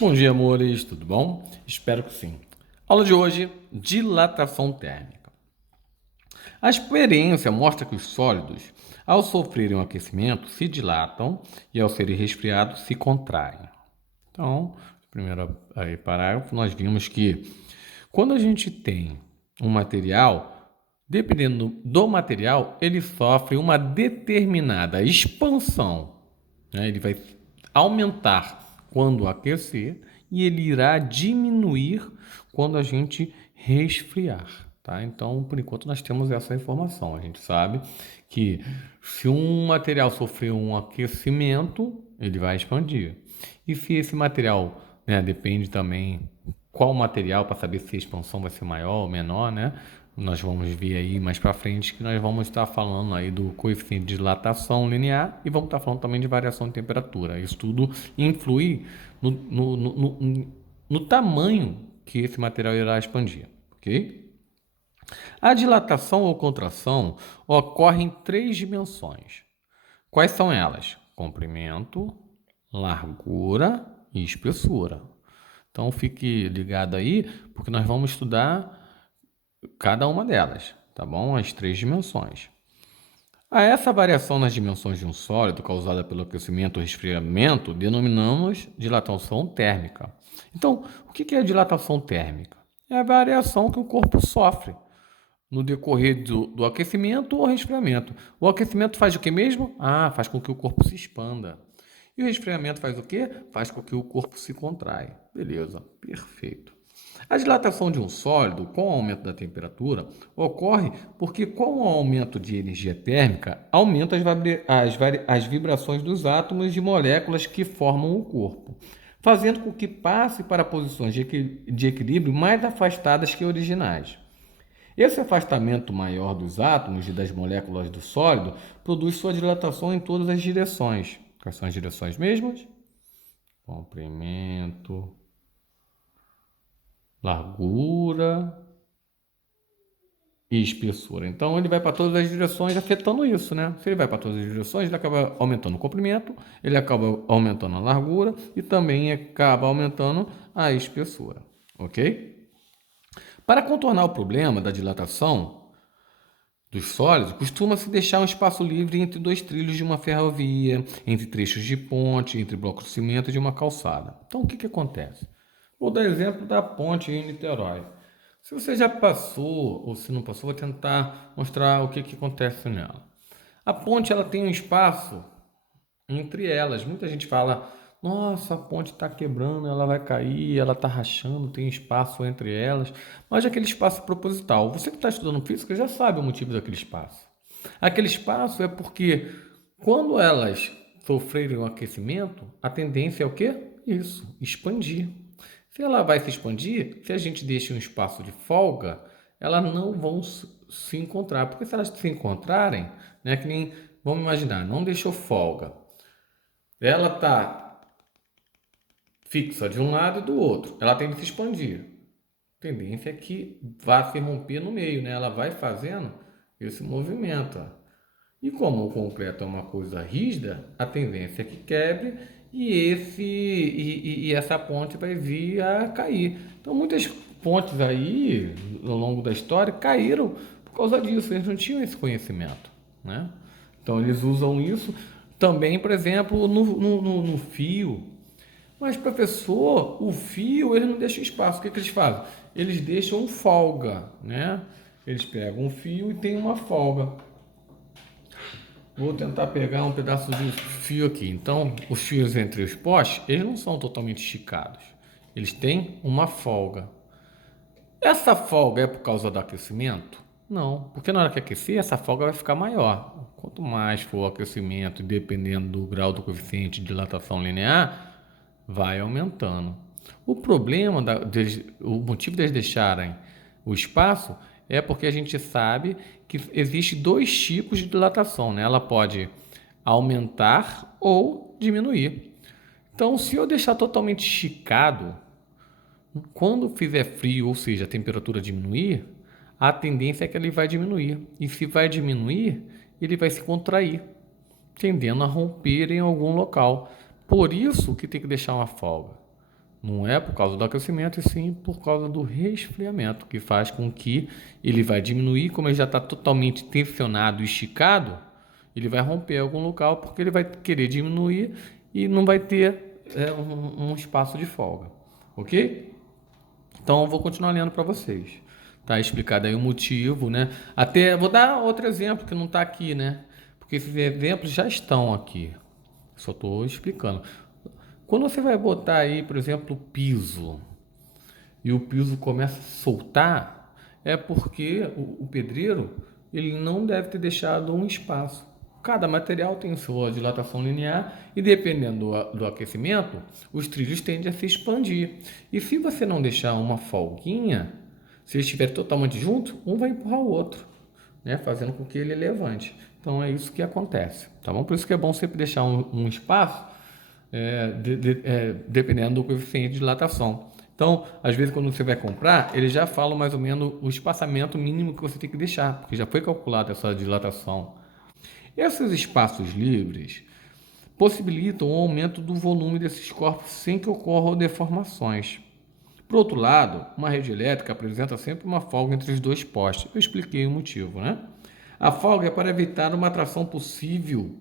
Bom dia, amores, tudo bom? Espero que sim. Aula de hoje, dilatação térmica. A experiência mostra que os sólidos, ao sofrerem um aquecimento, se dilatam e, ao serem resfriados, se contraem. Então, primeiro parágrafo, nós vimos que quando a gente tem um material, dependendo do material, ele sofre uma determinada expansão, né? Ele vai aumentar quando aquecer e ele irá diminuir quando a gente resfriar. Tá? Então, por enquanto, nós temos essa informação. A gente sabe que se um material sofrer um aquecimento, ele vai expandir. E se esse material, né, depende também qual material para saber se a expansão vai ser maior ou menor, né? Nós vamos ver aí mais para frente que nós vamos estar falando aí do coeficiente de dilatação linear e vamos estar falando também de variação de temperatura. Isso tudo influi no tamanho que esse material irá expandir, ok? A dilatação ou contração ocorre em três dimensões. Quais são elas? Comprimento, largura e espessura. Então fique ligado aí, porque nós vamos estudar cada uma delas, tá bom? As três dimensões. A essa variação nas dimensões de um sólido causada pelo aquecimento ou resfriamento denominamos dilatação térmica. Então, o que é a dilatação térmica? É a variação que o corpo sofre no decorrer do aquecimento ou resfriamento. O aquecimento faz o que mesmo? Faz com que o corpo se expanda. E o resfriamento faz o quê? Faz com que o corpo se contrai. Beleza, perfeito. A dilatação de um sólido com o aumento da temperatura ocorre porque, com o aumento de energia térmica, aumenta as vibrações dos átomos de moléculas que formam o corpo, fazendo com que passe para posições de equilíbrio mais afastadas que originais. Esse afastamento maior dos átomos e das moléculas do sólido produz sua dilatação em todas as direções. Quais são as direções mesmas? Comprimento, largura e espessura. Então ele vai para todas as direções afetando isso, né? Se ele vai para todas as direções, ele acaba aumentando o comprimento, ele acaba aumentando a largura e também acaba aumentando a espessura, ok? Para contornar o problema da dilatação dos sólidos, costuma-se deixar um espaço livre entre dois trilhos de uma ferrovia, entre trechos de ponte, entre blocos de cimento e de uma calçada. Então, o que acontece? Vou dar exemplo da ponte em Niterói. Se você já passou ou se não passou, vou tentar mostrar o que acontece nela. A ponte ela tem um espaço entre elas. Muita gente fala, nossa, a ponte está quebrando, ela vai cair, ela está rachando, tem espaço entre elas. Mas aquele espaço é proposital. Você que está estudando física já sabe o motivo daquele espaço. Aquele espaço é porque quando elas sofrerem um aquecimento, a tendência é o quê? Isso, expandir. Se ela vai se expandir, se a gente deixa um espaço de folga, elas não vão se encontrar. Porque se elas se encontrarem, né, que nem, vamos imaginar, não deixou folga. Ela está fixa de um lado e do outro. Ela tem que se expandir. A tendência é que vá se romper no meio, né? Ela vai fazendo esse movimento. E como o concreto é uma coisa rígida, a tendência é que quebre e essa ponte vai vir a cair. Então muitas pontes aí, ao longo da história, caíram por causa disso. Eles não tinham esse conhecimento, né? Então eles usam isso também, por exemplo, no fio. Mas, professor, o fio, ele não deixa espaço. O que eles fazem? Eles deixam folga, né? Eles pegam um fio e tem uma folga. Vou tentar pegar um pedaço de fio aqui. Então, os fios entre os postes, eles não são totalmente esticados. Eles têm uma folga. Essa folga é por causa do aquecimento? Não, porque na hora que aquecer, essa folga vai ficar maior. Quanto mais for o aquecimento, dependendo do grau do coeficiente de dilatação linear, vai aumentando. O problema, o motivo deles deixarem o espaço é porque a gente sabe que existe dois tipos de dilatação, né? Ela pode aumentar ou diminuir. Então, se eu deixar totalmente esticado, quando fizer frio, ou seja, a temperatura diminuir, a tendência é que ele vai diminuir. E se vai diminuir, ele vai se contrair, tendendo a romper em algum local. Por isso que tem que deixar uma folga. Não é por causa do aquecimento, e sim por causa do resfriamento, que faz com que ele vai diminuir, como ele já está totalmente tensionado e esticado, ele vai romper algum local, porque ele vai querer diminuir e não vai ter um espaço de folga, ok? Então, eu vou continuar lendo para vocês. Tá explicado aí o motivo, né? Até vou dar outro exemplo que não está aqui, né? Porque esses exemplos já estão aqui. Só estou explicando. Quando você vai botar aí, por exemplo, o piso, e o piso começa a soltar, é porque o pedreiro ele não deve ter deixado um espaço. Cada material tem sua dilatação linear e dependendo do aquecimento, os trilhos tendem a se expandir. E se você não deixar uma folguinha, se eles estiverem totalmente juntos, um vai empurrar o outro, né? Fazendo com que ele levante. Então é isso que acontece, tá bom? Por isso que é bom sempre deixar um espaço dependendo do coeficiente de dilatação. Então, às vezes, quando você vai comprar, eles já falam mais ou menos o espaçamento mínimo que você tem que deixar, porque já foi calculada essa dilatação. Esses espaços livres possibilitam o aumento do volume desses corpos sem que ocorram deformações. Por outro lado, uma rede elétrica apresenta sempre uma folga entre os dois postes. Eu expliquei o motivo, né? A folga é para evitar uma atração possível,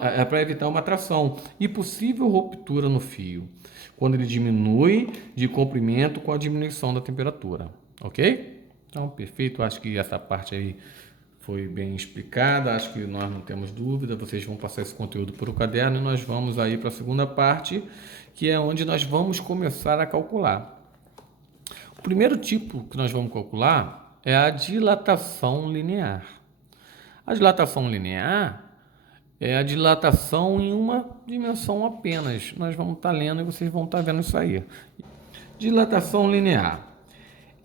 é para evitar uma atração e possível ruptura no fio, quando ele diminui de comprimento com a diminuição da temperatura, ok? Então, perfeito, acho que essa parte aí foi bem explicada, acho que nós não temos dúvida, vocês vão passar esse conteúdo para o caderno e nós vamos aí para a segunda parte, que é onde nós vamos começar a calcular. O primeiro tipo que nós vamos calcular é a dilatação linear. A dilatação linear é a dilatação em uma dimensão apenas. Nós vamos estar lendo e vocês vão estar vendo isso aí. Dilatação linear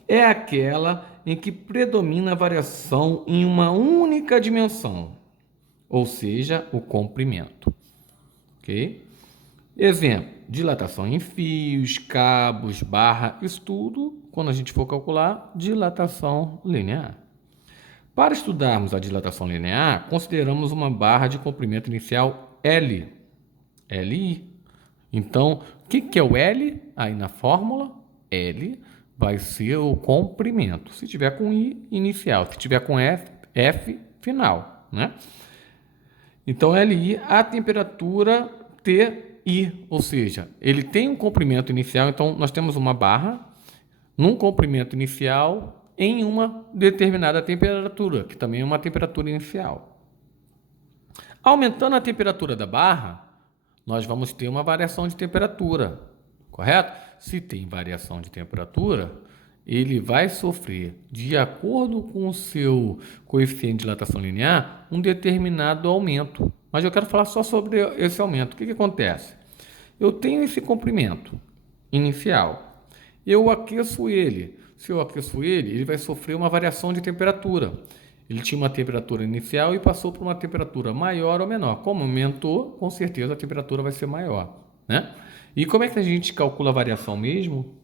é aquela em que predomina a variação em uma única dimensão, ou seja, o comprimento. Ok? Exemplo, dilatação em fios, cabos, barra, isso tudo, quando a gente for calcular, dilatação linear. Para estudarmos a dilatação linear, consideramos uma barra de comprimento inicial L, LI. Então, o que é o L? Aí na fórmula, L vai ser o comprimento. Se tiver com I, inicial. Se tiver com F, F, final, né? Então, LI, a temperatura TI, ou seja, ele tem um comprimento inicial, então nós temos uma barra num comprimento inicial em uma determinada temperatura, que também é uma temperatura inicial. Aumentando a temperatura da barra, nós vamos ter uma variação de temperatura, correto? Se tem variação de temperatura, ele vai sofrer, de acordo com o seu coeficiente de dilatação linear, um determinado aumento. Mas eu quero falar só sobre esse aumento. O que acontece? Eu tenho esse comprimento inicial, eu aqueço ele. Se eu aqueço ele, ele vai sofrer uma variação de temperatura. Ele tinha uma temperatura inicial e passou para uma temperatura maior ou menor. Como aumentou, com certeza a temperatura vai ser maior, né? E como é que a gente calcula a variação mesmo?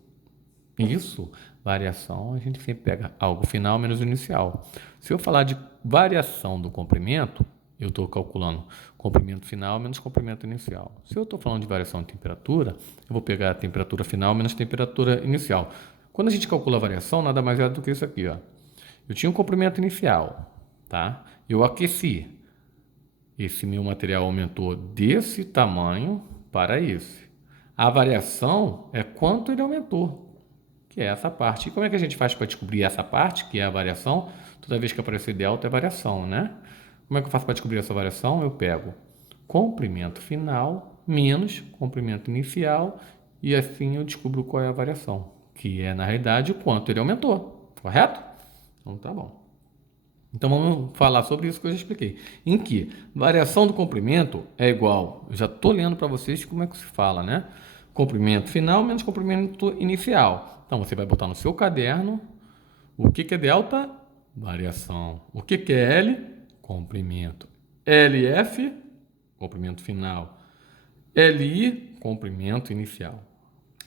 Isso, variação, a gente sempre pega algo final menos inicial. Se eu falar de variação do comprimento, eu estou calculando comprimento final menos comprimento inicial. Se eu estou falando de variação de temperatura, eu vou pegar a temperatura final menos temperatura inicial. Quando a gente calcula a variação, nada mais é do que isso aqui, ó. Eu tinha um comprimento inicial, tá? Eu aqueci. Esse meu material aumentou desse tamanho para esse. A variação é quanto ele aumentou, que é essa parte. E como é que a gente faz para descobrir essa parte, que é a variação? Toda vez que aparecer delta é variação, né? Como é que eu faço para descobrir essa variação? Eu pego comprimento final menos comprimento inicial e assim eu descubro qual é a variação, que é, na realidade, o quanto ele aumentou, correto? Então, tá bom. Então, vamos falar sobre isso que eu já expliquei. Em que variação do comprimento é igual, eu já estou lendo para vocês como é que se fala, né? Comprimento final menos comprimento inicial. Então, você vai botar no seu caderno o que é delta? Variação. O que é L? Comprimento. LF, comprimento final. LI, comprimento inicial.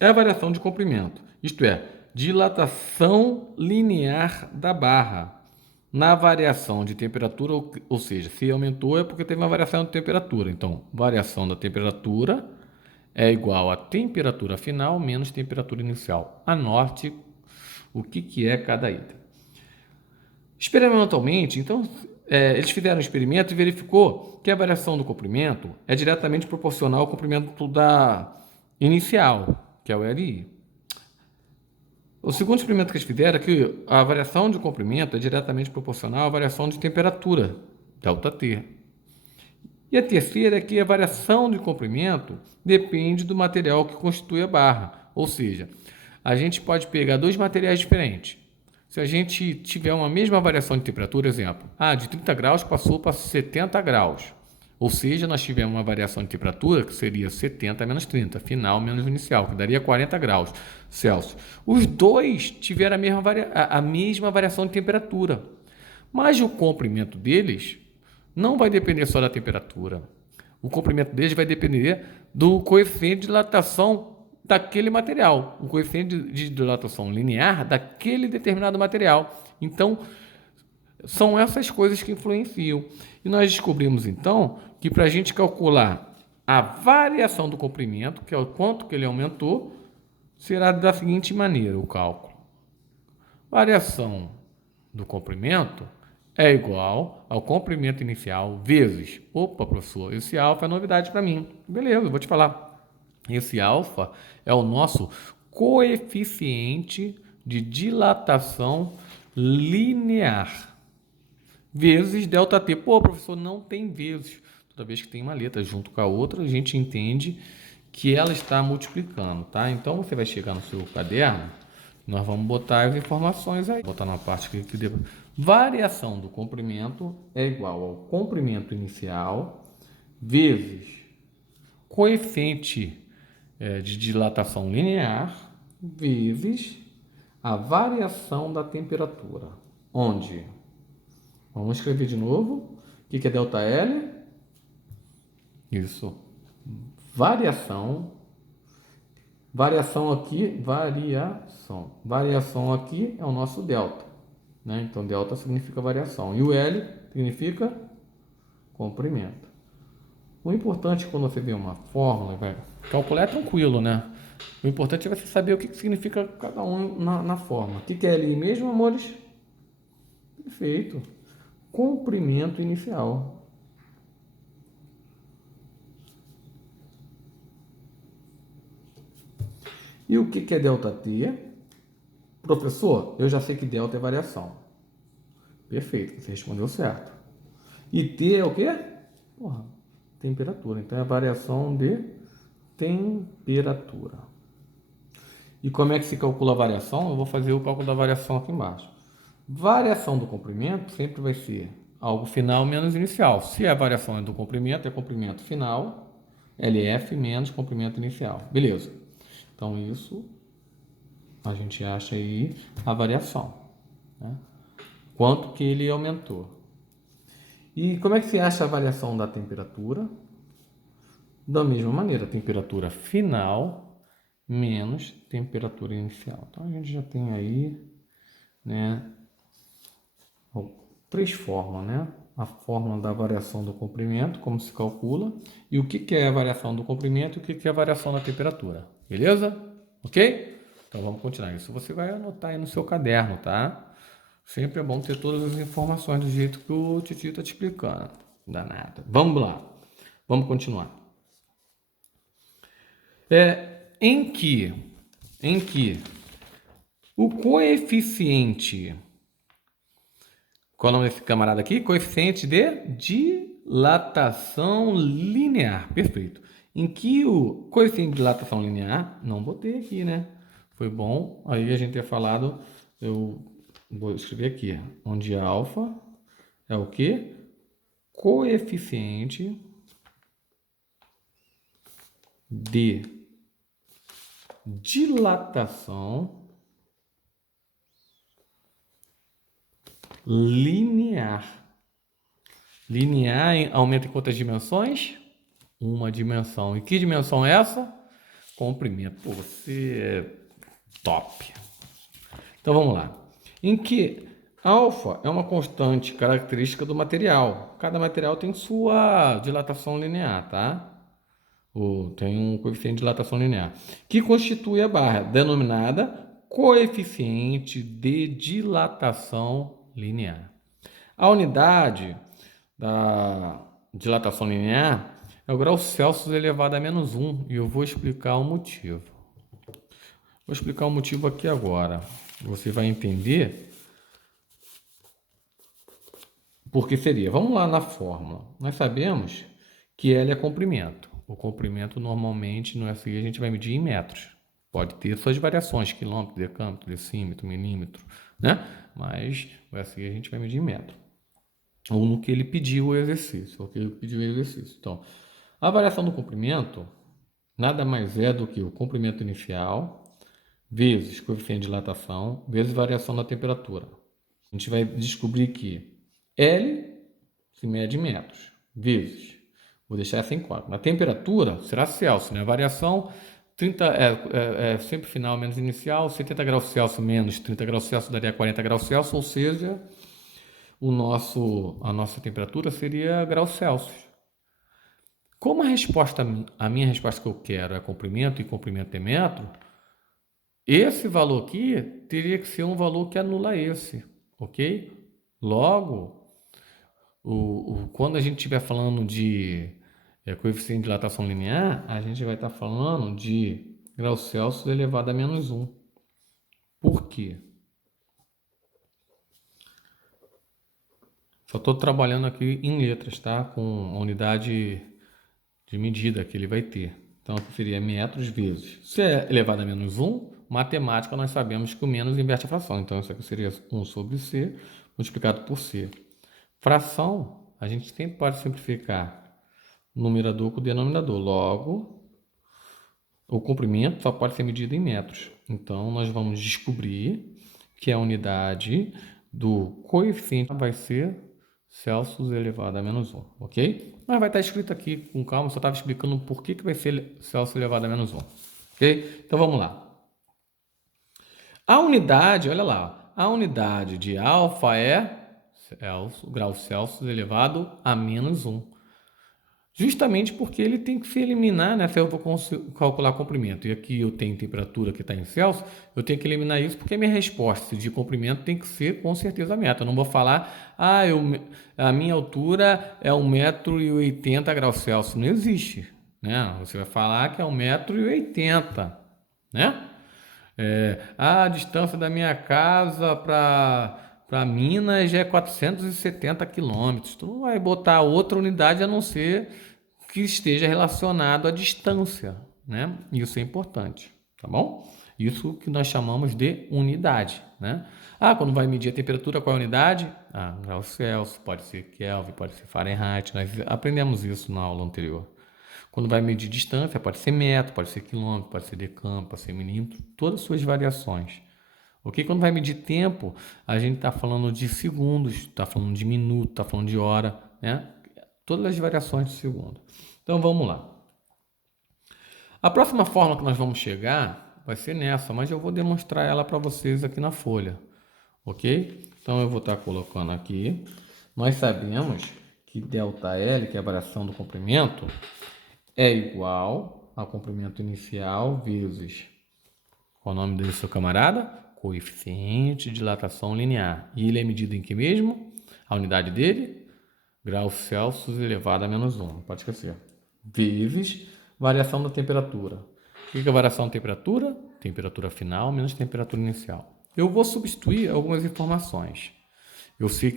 É a variação de comprimento, isto é, dilatação linear da barra. Na variação de temperatura, ou seja, se aumentou é porque teve uma variação de temperatura. Então, variação da temperatura é igual a temperatura final menos temperatura inicial. Anote o que é cada item. Experimentalmente, então, eles fizeram um experimento e verificou que a variação do comprimento é diretamente proporcional ao comprimento da inicial, que é o LI. O segundo experimento que eles fizeram é que a variação de comprimento é diretamente proporcional à variação de temperatura, ΔT. E a terceira é que a variação de comprimento depende do material que constitui a barra. Ou seja, a gente pode pegar dois materiais diferentes. Se a gente tiver uma mesma variação de temperatura, exemplo, de 30 graus passou para 70 graus. Ou seja, nós tivemos uma variação de temperatura que seria 70 menos 30, final menos inicial, que daria 40 graus Celsius. Os dois tiveram a mesma variação de temperatura, mas o comprimento deles não vai depender só da temperatura. O comprimento deles vai depender do coeficiente de dilatação daquele material, o coeficiente de dilatação linear daquele determinado material. Então, são essas coisas que influenciam. E nós descobrimos, então, que para a gente calcular a variação do comprimento, que é o quanto que ele aumentou, será da seguinte maneira o cálculo. Variação do comprimento é igual ao comprimento inicial vezes... Opa, professor, esse alfa é novidade para mim. Beleza, eu vou te falar. Esse alfa é o nosso coeficiente de dilatação linear vezes ΔT. Pô, professor, não tem vezes. Toda vez que tem uma letra junto com a outra, a gente entende que ela está multiplicando, tá? Então, você vai chegar no seu caderno, nós vamos botar as informações aí. Vou botar na parte que deu. Variação do comprimento é igual ao comprimento inicial vezes coeficiente de dilatação linear vezes a variação da temperatura. Onde? Vamos escrever de novo. O que é ΔL? Isso. Variação. Variação aqui, variação. Variação aqui é o nosso delta, né? Então, delta significa variação. E o L significa comprimento. O importante quando você vê uma fórmula, calcular é tranquilo, né? O importante é você saber o que significa cada um na fórmula. O que é L mesmo, amores? Perfeito. Comprimento inicial. E o que é ΔT? Professor, eu já sei que delta é variação. Perfeito, você respondeu certo. E T é o quê? Temperatura. Então é a variação de temperatura. E como é que se calcula a variação? Eu vou fazer o cálculo da variação aqui embaixo. Variação do comprimento sempre vai ser algo final menos inicial. Se a variação é do comprimento, é comprimento final, LF menos comprimento inicial. Beleza. Então, isso a gente acha aí a variação, né? Quanto que ele aumentou. E como é que se acha a variação da temperatura? Da mesma maneira, temperatura final menos temperatura inicial. Então, a gente já tem aí, né, três formas, né? A fórmula da variação do comprimento, como se calcula, e o que é a variação do comprimento e o que é a variação da temperatura. Beleza? Ok? Então vamos continuar. Isso você vai anotar aí no seu caderno, tá? Sempre é bom ter todas as informações do jeito que o Titi está te explicando. Não dá nada. Vamos lá. Vamos continuar. Em que o coeficiente... Qual é o nome desse camarada aqui? Coeficiente de dilatação linear. Perfeito. Em que o coeficiente de dilatação linear, não botei aqui, né? Foi bom. Aí a gente ter falado, eu vou escrever aqui, onde alfa é o quê? Coeficiente de dilatação linear. Linear aumenta em quantas dimensões? Uma dimensão. E que dimensão é essa? Comprimento. Pô, você é top. Então vamos lá. Em que alfa é uma constante característica do material. Cada material tem sua dilatação linear, tá? Tem um coeficiente de dilatação linear, que constitui a barra, denominada coeficiente de dilatação linear. A unidade da dilatação linear é o grau Celsius elevado a -1, e eu vou explicar o motivo. Vou explicar o motivo aqui agora. Você vai entender por que seria. Vamos lá na fórmula. Nós sabemos que L é comprimento. O comprimento normalmente no SI a gente vai medir em metros. Pode ter suas variações, quilômetro, decâmetro, decímetro, milímetro, né? Mas o SI a gente vai medir em metro. Ou no que ele pediu o exercício. Então, a variação do comprimento nada mais é do que o comprimento inicial vezes coeficiente de dilatação vezes variação da temperatura. A gente vai descobrir que L se mede em metros vezes, vou deixar essa em código. Na temperatura será Celsius, né? A variação 30 é sempre final menos inicial, 70 graus Celsius menos 30 graus Celsius daria 40 graus Celsius, ou seja, a nossa temperatura seria graus Celsius. Como a minha resposta que eu quero é comprimento e comprimento é metro, esse valor aqui teria que ser um valor que anula esse, ok? Logo, quando a gente estiver falando de coeficiente de dilatação linear, a gente vai estar falando de graus Celsius elevado a -1. Por quê? Só estou trabalhando aqui em letras, tá? Com a unidade de medida que ele vai ter. Então, aqui seria metros vezes. Se é elevado a -1, matemática nós sabemos que o menos inverte a fração. Então, isso aqui seria 1 sobre C multiplicado por C. Fração, a gente sempre pode simplificar numerador com denominador. Logo, o comprimento só pode ser medido em metros. Então, nós vamos descobrir que a unidade do coeficiente vai ser Celsius elevado a -1, ok? Mas vai estar escrito aqui com calma, só estava explicando por que vai ser Celsius elevado a -1, ok? Então vamos lá. A unidade, olha lá, a unidade de alfa é o grau Celsius elevado a -1. Justamente porque ele tem que se eliminar, né? Se eu vou calcular comprimento e aqui eu tenho temperatura que está em Celsius, eu tenho que eliminar isso porque a minha resposta de comprimento tem que ser com certeza meta. Eu não vou falar, a minha altura é 1,80 m Celsius. Não existe, né? Você vai falar que é 1,80 m, né? A distância da minha casa para Minas é 470 quilômetros. Tu não vai botar outra unidade a não ser que esteja relacionado à distância, né? Isso é importante, tá bom? Isso que nós chamamos de unidade, né? Quando vai medir a temperatura, qual é a unidade? Graus Celsius, pode ser Kelvin, pode ser Fahrenheit. Nós aprendemos isso na aula anterior. Quando vai medir distância, pode ser metro, pode ser quilômetro, pode ser decâmetro, pode ser milímetro, todas as suas variações. Ok? Quando vai medir tempo, a gente está falando de segundos, está falando de minuto, está falando de hora, né? Todas as variações de segundo. Então vamos lá. A próxima fórmula que nós vamos chegar vai ser nessa, mas eu vou demonstrar ela para vocês aqui na folha. Ok? Então eu vou estar colocando aqui. Nós sabemos que ΔL, que é a variação do comprimento, é igual ao comprimento inicial vezes, qual é o nome dele, seu camarada? Coeficiente de dilatação linear. E ele é medido em que mesmo? A unidade dele? Graus Celsius elevado a -1, não pode esquecer. Vezes variação da temperatura. O que é a variação da temperatura? Temperatura final menos temperatura inicial. Eu vou substituir algumas informações. Eu sei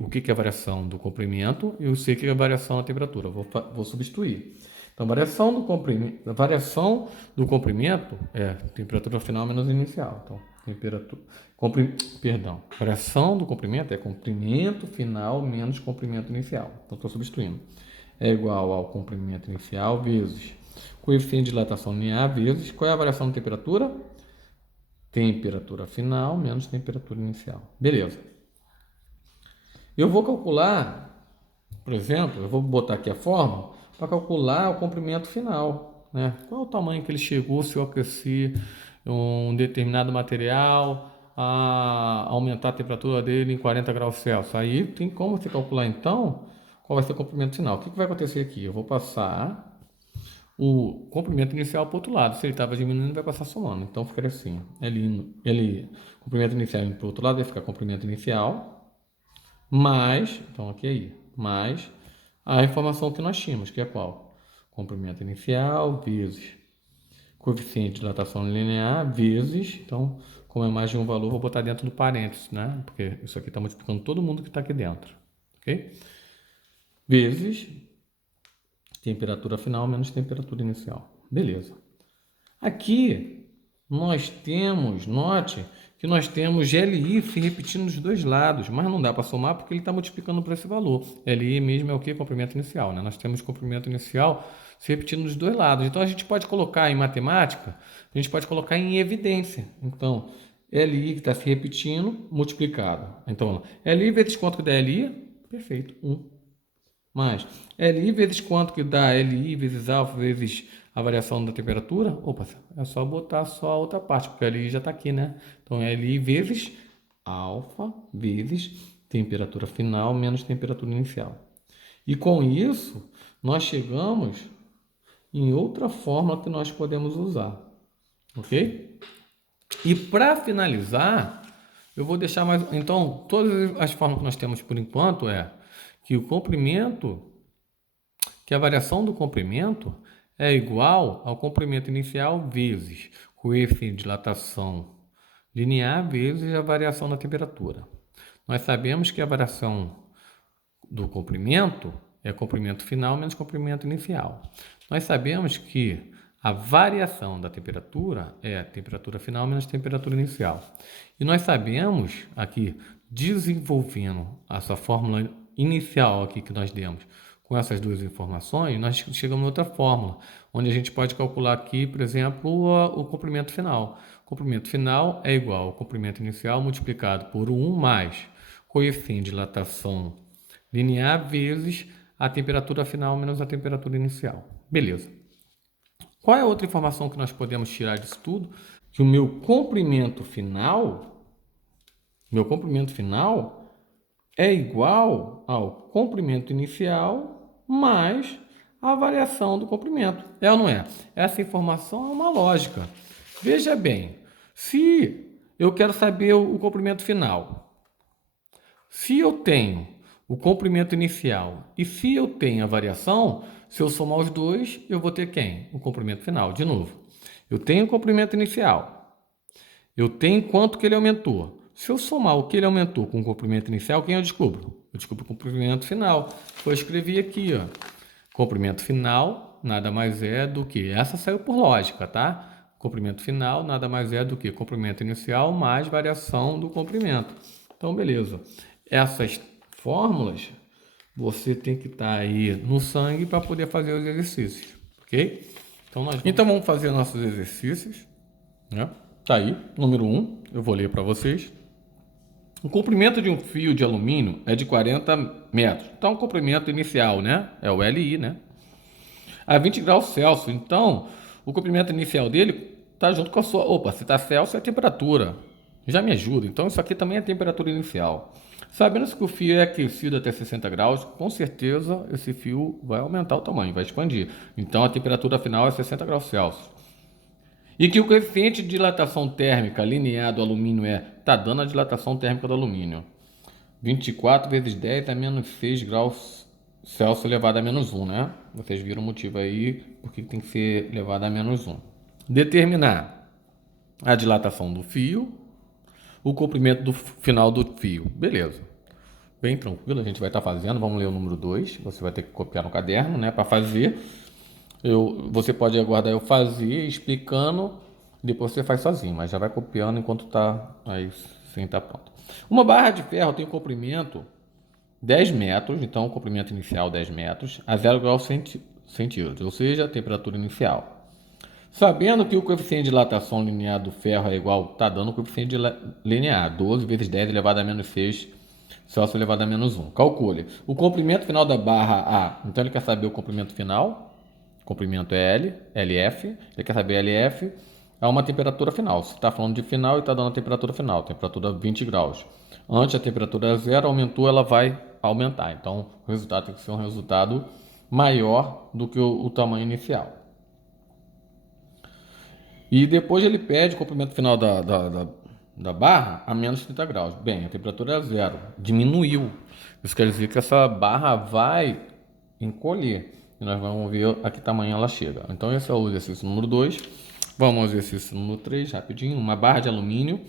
o que é a variação do comprimento e eu sei o que é a variação da temperatura. Vou substituir. Então, variação do comprimento é temperatura final menos inicial. Então, variação do comprimento é comprimento final menos comprimento inicial. Então, estou substituindo. É igual ao comprimento inicial vezes coeficiente de dilatação linear vezes qual é a variação de temperatura? Temperatura final menos temperatura inicial. Beleza. Eu vou calcular, por exemplo, eu vou botar aqui a fórmula para calcular o comprimento final, né? Qual é o tamanho que ele chegou se eu aquecer um determinado material a aumentar a temperatura dele em 40 graus Celsius. Aí tem como você calcular então qual vai ser o comprimento final. O que vai acontecer aqui? Eu vou passar o comprimento inicial para o outro lado. Se ele estava diminuindo, vai passar somando. Então ficaria assim: comprimento inicial indo para o outro lado vai ficar comprimento inicial mais, então aqui aí, mais a informação que nós tínhamos, que é qual? Comprimento inicial vezes coeficiente de dilatação linear vezes, então, como é mais de um valor, vou botar dentro do parênteses, né? Porque isso aqui está multiplicando todo mundo que está aqui dentro, ok? Vezes temperatura final menos temperatura inicial. Beleza. Aqui nós temos, note que nós temos LI se repetindo dos dois lados, mas não dá para somar porque ele está multiplicando por esse valor. LI mesmo é o que? Comprimento inicial, né? Nós temos comprimento inicial se repetindo dos dois lados. Então a gente pode colocar em matemática, a gente pode colocar em evidência. Então, LI que está se repetindo, multiplicado. Então, LI vezes quanto que dá LI? Perfeito, 1. Mais LI vezes quanto que dá LI vezes alfa vezes a variação da temperatura? Opa, é só botar só a outra parte, porque a LI já está aqui, né? Então, LI vezes alfa vezes temperatura final menos temperatura inicial. E com isso, nós chegamos em outra fórmula que nós podemos usar, ok? E para finalizar, eu vou deixar mais... Então, todas as fórmulas que nós temos por enquanto é que o comprimento, que a variação do comprimento é igual ao comprimento inicial vezes coeficiente de dilatação linear vezes a variação da temperatura. Nós sabemos que a variação do comprimento é comprimento final menos comprimento inicial. Nós sabemos que a variação da temperatura é a temperatura final menos temperatura inicial. E nós sabemos aqui, desenvolvendo essa fórmula inicial aqui que nós demos, com essas duas informações, nós chegamos a outra fórmula, onde a gente pode calcular aqui, por exemplo, o comprimento final. O comprimento final é igual ao comprimento inicial multiplicado por 1 mais coeficiente de dilatação linear vezes a temperatura final menos a temperatura inicial. Beleza. Qual é a outra informação que nós podemos tirar disso tudo? Que o meu comprimento final é igual ao comprimento inicial mais a variação do comprimento. É ou não é? Essa informação é uma lógica. Veja bem, se eu quero saber o comprimento final, se eu tenho o comprimento inicial e se eu tenho a variação, se eu somar os dois, eu vou ter quem? O comprimento final. De novo, eu tenho o comprimento inicial, eu tenho quanto que ele aumentou. Se eu somar o que ele aumentou com o comprimento inicial, quem eu descubro? Eu descubro o comprimento final. Eu escrevi aqui, ó, comprimento final nada mais é do que, essa saiu por lógica, tá? Comprimento final nada mais é do que comprimento inicial mais variação do comprimento. Então, beleza. Essas fórmulas você tem que estar aí no sangue para poder fazer os exercícios, ok? Então vamos fazer nossos exercícios, né? Tá aí, número 1, eu vou ler para vocês. O comprimento de um fio de alumínio é de 40 metros. Então, o comprimento inicial, né? É o LI, né? A 20 graus Celsius. Então, o comprimento inicial dele está junto com a sua... Opa, se está Celsius é a temperatura. Já me ajuda. Então, isso aqui também é a temperatura inicial. Sabendo que o fio é aquecido até 60 graus, com certeza esse fio vai aumentar o tamanho, vai expandir. Então, a temperatura final é 60 graus Celsius. E que o coeficiente de dilatação térmica linear do alumínio está dando a dilatação térmica do alumínio. 24 vezes 10 é menos 6 graus Celsius elevado a menos 1, né? Vocês viram o motivo aí, porque tem que ser elevado a menos 1. Determinar a dilatação do fio, o comprimento do final do fio. Beleza. Bem tranquilo, a gente vai estar fazendo. Vamos ler o número 2. Você vai ter que copiar no caderno, né? Para fazer. Você pode aguardar eu fazer, explicando, depois você faz sozinho, mas já vai copiando enquanto está aí, sem estar pronto. Uma barra de ferro tem um comprimento 10 metros, então o comprimento inicial 10 metros, a 0 graus centígrados, ou seja, a temperatura inicial. Sabendo que o coeficiente de dilatação linear do ferro é igual, está dando o coeficiente linear, 12 vezes 10 elevado a menos 6 Celsius elevado a menos 1. Calcule. O comprimento final da barra A, então ele quer saber o comprimento final. Comprimento é LF, ele quer saber LF, é uma temperatura final. Se está falando de final, ele está dando a temperatura final, temperatura 20 graus. Antes a temperatura 0 aumentou, ela vai aumentar. Então, o resultado tem que ser um resultado maior do que o tamanho inicial. E depois ele pede o comprimento final da barra a menos 30 graus. Bem, a temperatura é zero, diminuiu. Isso quer dizer que essa barra vai encolher. E nós vamos ver a que tamanho ela chega. Então esse é o exercício número 2. Vamos ao exercício número 3, rapidinho. Uma barra de alumínio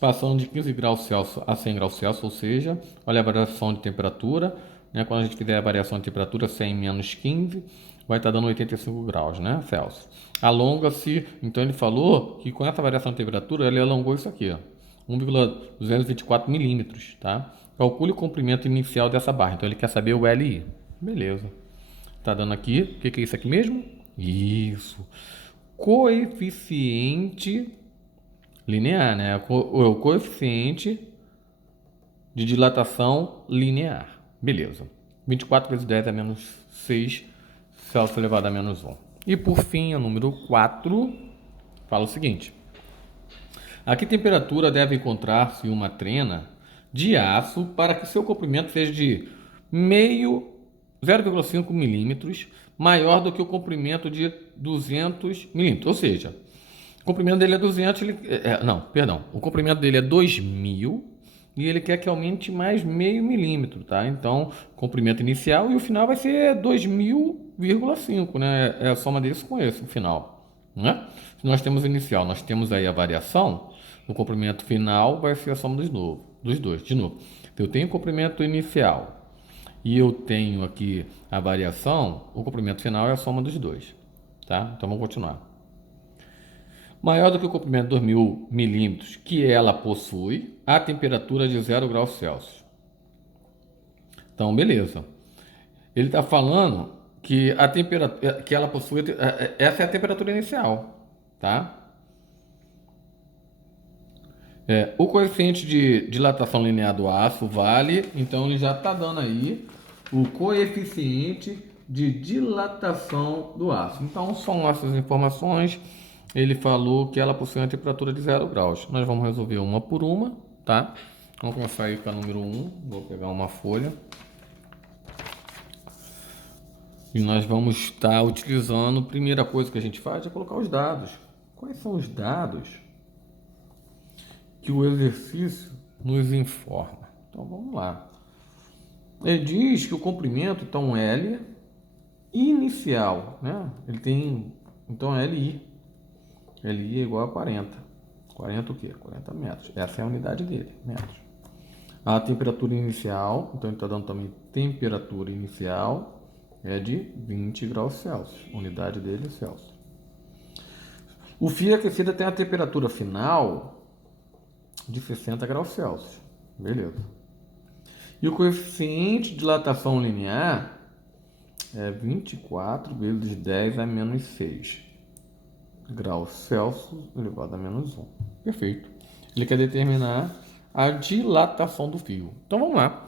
passando de 15 graus Celsius a 100 graus Celsius, ou seja, olha a variação de temperatura, né? Quando a gente fizer a variação de temperatura 100 menos 15, vai estar dando 85 graus, né, Celsius. Alonga-se, então ele falou que com essa variação de temperatura ele alongou isso aqui, ó, 1,224 milímetros, tá? Calcule o comprimento inicial dessa barra, então ele quer saber o LI. Beleza. Tá dando aqui, o que é isso aqui mesmo? Isso. Coeficiente linear, né? O coeficiente de dilatação linear. Beleza. 24 vezes 10 é menos 6, Celsius elevado a menos 1. E por fim, o número 4 fala o seguinte: a que temperatura deve encontrar-se uma trena de aço para que seu comprimento seja de meio 0,5 milímetros maior do que o comprimento de 200 milímetros? Ou seja, o comprimento dele é 200, o comprimento dele é 2000 e ele quer que aumente mais meio milímetro, tá? Então, comprimento inicial e o final vai ser 2000,5, né? É a soma desse com esse, o final, né? Se nós temos o inicial, nós temos aí a variação, o comprimento final vai ser a soma dos dois, de novo. Então, eu tenho o comprimento inicial e eu tenho aqui a variação, o comprimento final é a soma dos dois, tá? Então, vamos continuar. Maior do que o comprimento de 2000 milímetros que ela possui, a temperatura de 0 graus Celsius. Então, beleza. Ele está falando que a temperatura que ela possui, essa é a temperatura inicial, tá? O coeficiente de dilatação linear do aço vale, então ele já está dando aí o coeficiente de dilatação do aço. Então, são essas informações. Ele falou que ela possui uma temperatura de 0 graus. Nós vamos resolver uma por uma, tá? Vamos começar aí com a número 1. Vou pegar uma folha. E nós vamos estar utilizando, primeira coisa que a gente faz é colocar os dados. Quais são os dados que o exercício nos informa? Então vamos lá. Ele diz que o comprimento, então L inicial, né? Ele tem, então LI. LI é igual a 40. 40 o quê? 40 metros. Essa é a unidade dele, metros. A temperatura inicial, então ele está dando também temperatura inicial, é de 20 graus Celsius. A unidade dele é Celsius. O fio aquecido tem a temperatura final de 60 graus Celsius. Beleza. E o coeficiente de dilatação linear é 24 vezes 10 a menos 6 graus Celsius elevado a menos 1. Perfeito. Ele quer determinar a dilatação do fio. Então vamos lá.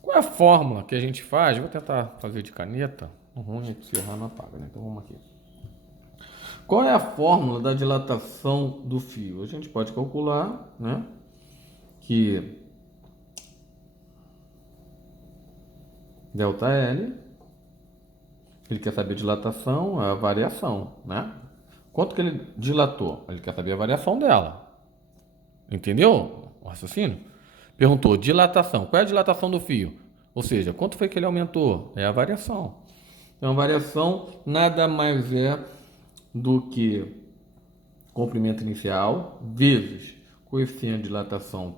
Qual é a fórmula que a gente faz? Vou tentar fazer de caneta. O ruim é que se errar não apaga, né? Então vamos aqui. Qual é a fórmula da dilatação do fio? A gente pode calcular, né? Que delta L, ele quer saber dilatação, é a variação, né? Quanto que ele dilatou? Ele quer saber a variação dela. Entendeu o raciocínio? Perguntou dilatação. Qual é a dilatação do fio? Ou seja, quanto foi que ele aumentou? É a variação. Então, a variação nada mais é do que comprimento inicial vezes coeficiente de dilatação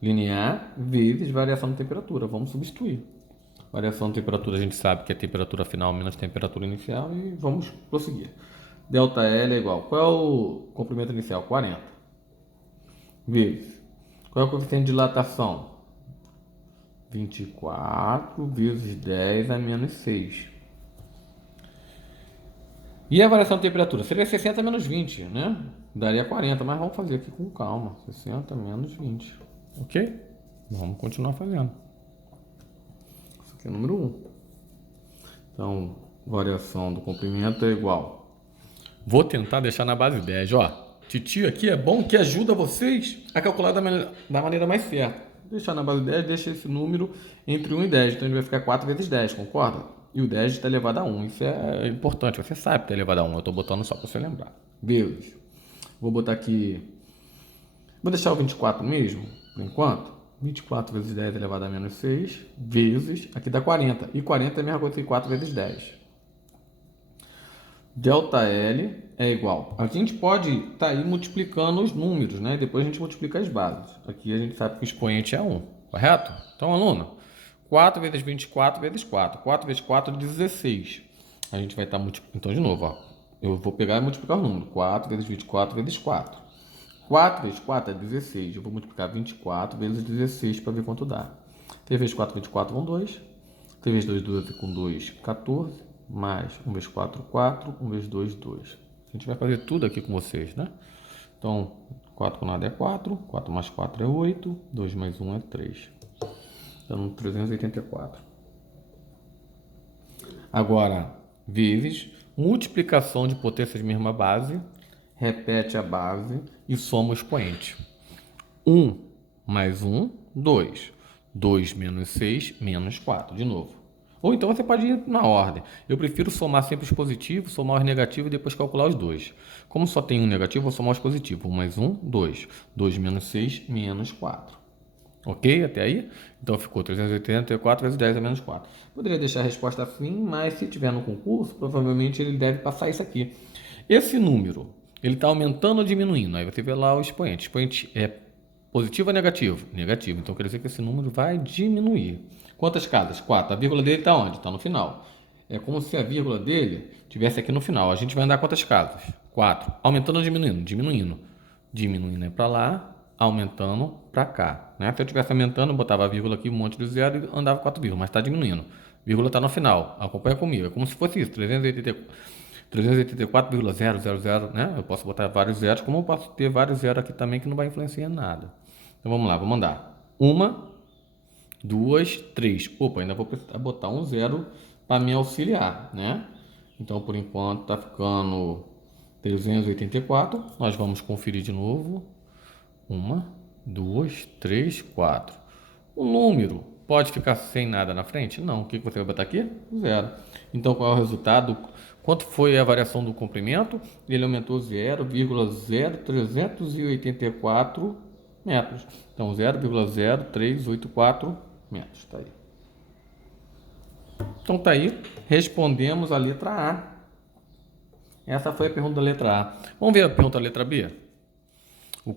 linear vezes variação de temperatura. Vamos substituir. Variação de temperatura a gente sabe que é temperatura final menos temperatura inicial e vamos prosseguir. Delta L é igual. Qual é o comprimento inicial? 40. Vezes. Qual é o coeficiente de dilatação? 24 vezes 10 a menos 6. E a variação de temperatura? Seria 60 menos 20, né? Daria 40, mas vamos fazer aqui com calma. 60 menos 20. Ok? Vamos continuar fazendo. Isso aqui é o número 1. Então, variação do comprimento é igual. Vou tentar deixar na base 10, ó. Titio aqui é bom que ajuda vocês a calcular da maneira mais certa. Deixar na base 10, deixa esse número entre 1 e 10. Então ele vai ficar 4 vezes 10, concorda? E o 10 está elevado a 1. Isso é importante, você sabe que está elevado a 1. Eu estou botando só para você lembrar. Vezes. Vou botar aqui... Vou deixar o 24 mesmo, por enquanto. 24 vezes 10 elevado a menos 6, vezes... Aqui dá 40. E 40 é a mesma coisa que 4 vezes 10. ΔL é igual. A gente pode estar aí multiplicando os números, né? Depois a gente multiplica as bases. Aqui a gente sabe que o expoente é 1, correto? Então, aluno, 4 vezes 24 vezes 4. 4 vezes 4 é 16. A gente vai estar multiplicando. Então, de novo, ó. Eu vou pegar e multiplicar o número. 4 vezes 24 vezes 4. 4 vezes 4 é 16. Eu vou multiplicar 24 vezes 16 para ver quanto dá. 3 vezes 4, 24 vão 2. 3 vezes 2, 12 com 2, 14. Mais 1 vezes 4, 4. 1 vezes 2, 2. A gente vai fazer tudo aqui com vocês, né? Então, 4 com nada é 4. 4 mais 4 é 8. 2 mais 1 é 3. Dando 384. Agora, vezes multiplicação de potências de mesma base. Repete a base e soma o expoente. 1 mais 1, 2. 2 menos 6, menos 4. De novo. Ou então você pode ir na ordem. Eu prefiro somar sempre os positivos, somar os negativos e depois calcular os dois. Como só tem um negativo, vou somar os positivos. 1 mais 1, 2. 2 menos 6, menos 4. Ok? Até aí? Então ficou 384 vezes 10 é menos 4. Poderia deixar a resposta assim, mas se tiver no concurso, provavelmente ele deve passar isso aqui. Esse número, ele está aumentando ou diminuindo? Aí você vê lá o expoente. O expoente é positivo ou negativo? Negativo. Então quer dizer que esse número vai diminuir. Quantas casas? 4. A vírgula dele está onde? Está no final. É como se a vírgula dele estivesse aqui no final. A gente vai andar quantas casas? 4. Aumentando ou diminuindo? Diminuindo. Diminuindo é para lá, aumentando para cá. Né? Se eu estivesse aumentando, eu botava a vírgula aqui, um monte de zero e andava 4 vírgulas. Mas está diminuindo. A vírgula está no final. Acompanha comigo. É como se fosse isso. 384,000, né? Eu posso botar vários zeros, como eu posso ter vários zeros aqui também que não vai influenciar em nada. Então vamos lá, vou mandar. 1, 2, 3. Opa, ainda vou precisar botar um zero para me auxiliar, né? Então, por enquanto, está ficando 384. Nós vamos conferir de novo. 1, 2, 3, 4. O número pode ficar sem nada na frente? Não. O que você vai botar aqui? Zero. Então, qual é o resultado? Quanto foi a variação do comprimento? Ele aumentou 0,0384 metros. Então, 0,0384 metros. Está aí. Então, está aí. Respondemos a letra A. Essa foi a pergunta da letra A. Vamos ver a pergunta da letra B? O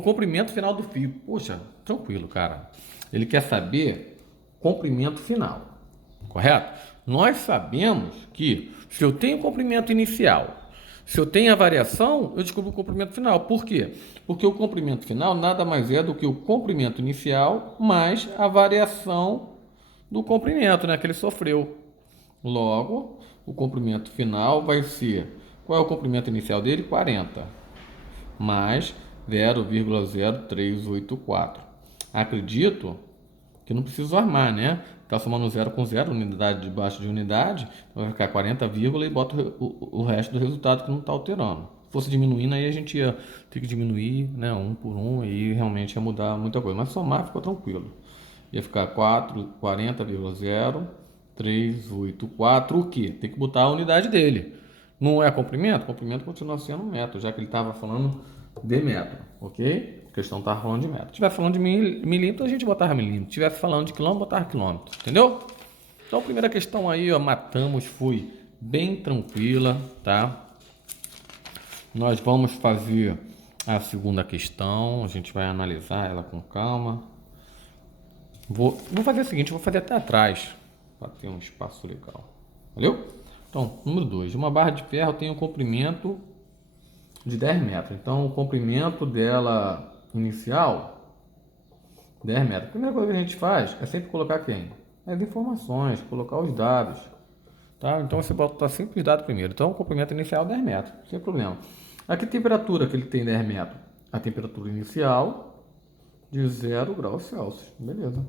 comprimento final do fio. Poxa, tranquilo, cara. Ele quer saber o comprimento final. Correto? Nós sabemos que se eu tenho o comprimento inicial, se eu tenho a variação, eu descubro o comprimento final. Por quê? Porque o comprimento final nada mais é do que o comprimento inicial mais a variação do comprimento, né, que ele sofreu. Logo, o comprimento final vai ser... Qual é o comprimento inicial dele? 40. Mais 0,0384. Acredito que não preciso armar, né? Está somando 0 com 0, unidade debaixo de unidade, então vai ficar 40, e bota o resto do resultado que não está alterando. Se fosse diminuindo, aí a gente ia ter que diminuir, né, um por um, e realmente ia mudar muita coisa. Mas somar ficou tranquilo. Ia ficar 40,0384, o que? Tem que botar a unidade dele. Não é comprimento? Comprimento continua sendo metro, já que ele estava falando de metro, ok? A questão estava falando de metro. Se estivesse falando de milímetro, a gente botava milímetro. Se estivesse falando de quilômetro, botava quilômetro, entendeu? Então, a primeira questão aí, ó, matamos, foi bem tranquila, tá? Nós vamos fazer a segunda questão, a gente vai analisar ela com calma. Vou fazer o seguinte, vou fazer até atrás, para ter um espaço legal. Valeu? Então, número 2. Uma barra de ferro tem um comprimento de 10 metros. Então, o comprimento dela inicial, 10 metros. A primeira coisa que a gente faz é sempre colocar quem? As informações, colocar os dados. Tá? Então, você bota sempre os dados primeiro. Então, o comprimento inicial é 10 metros, sem problema. A que temperatura que ele tem 10 metros? A temperatura inicial de 0 graus Celsius. Beleza.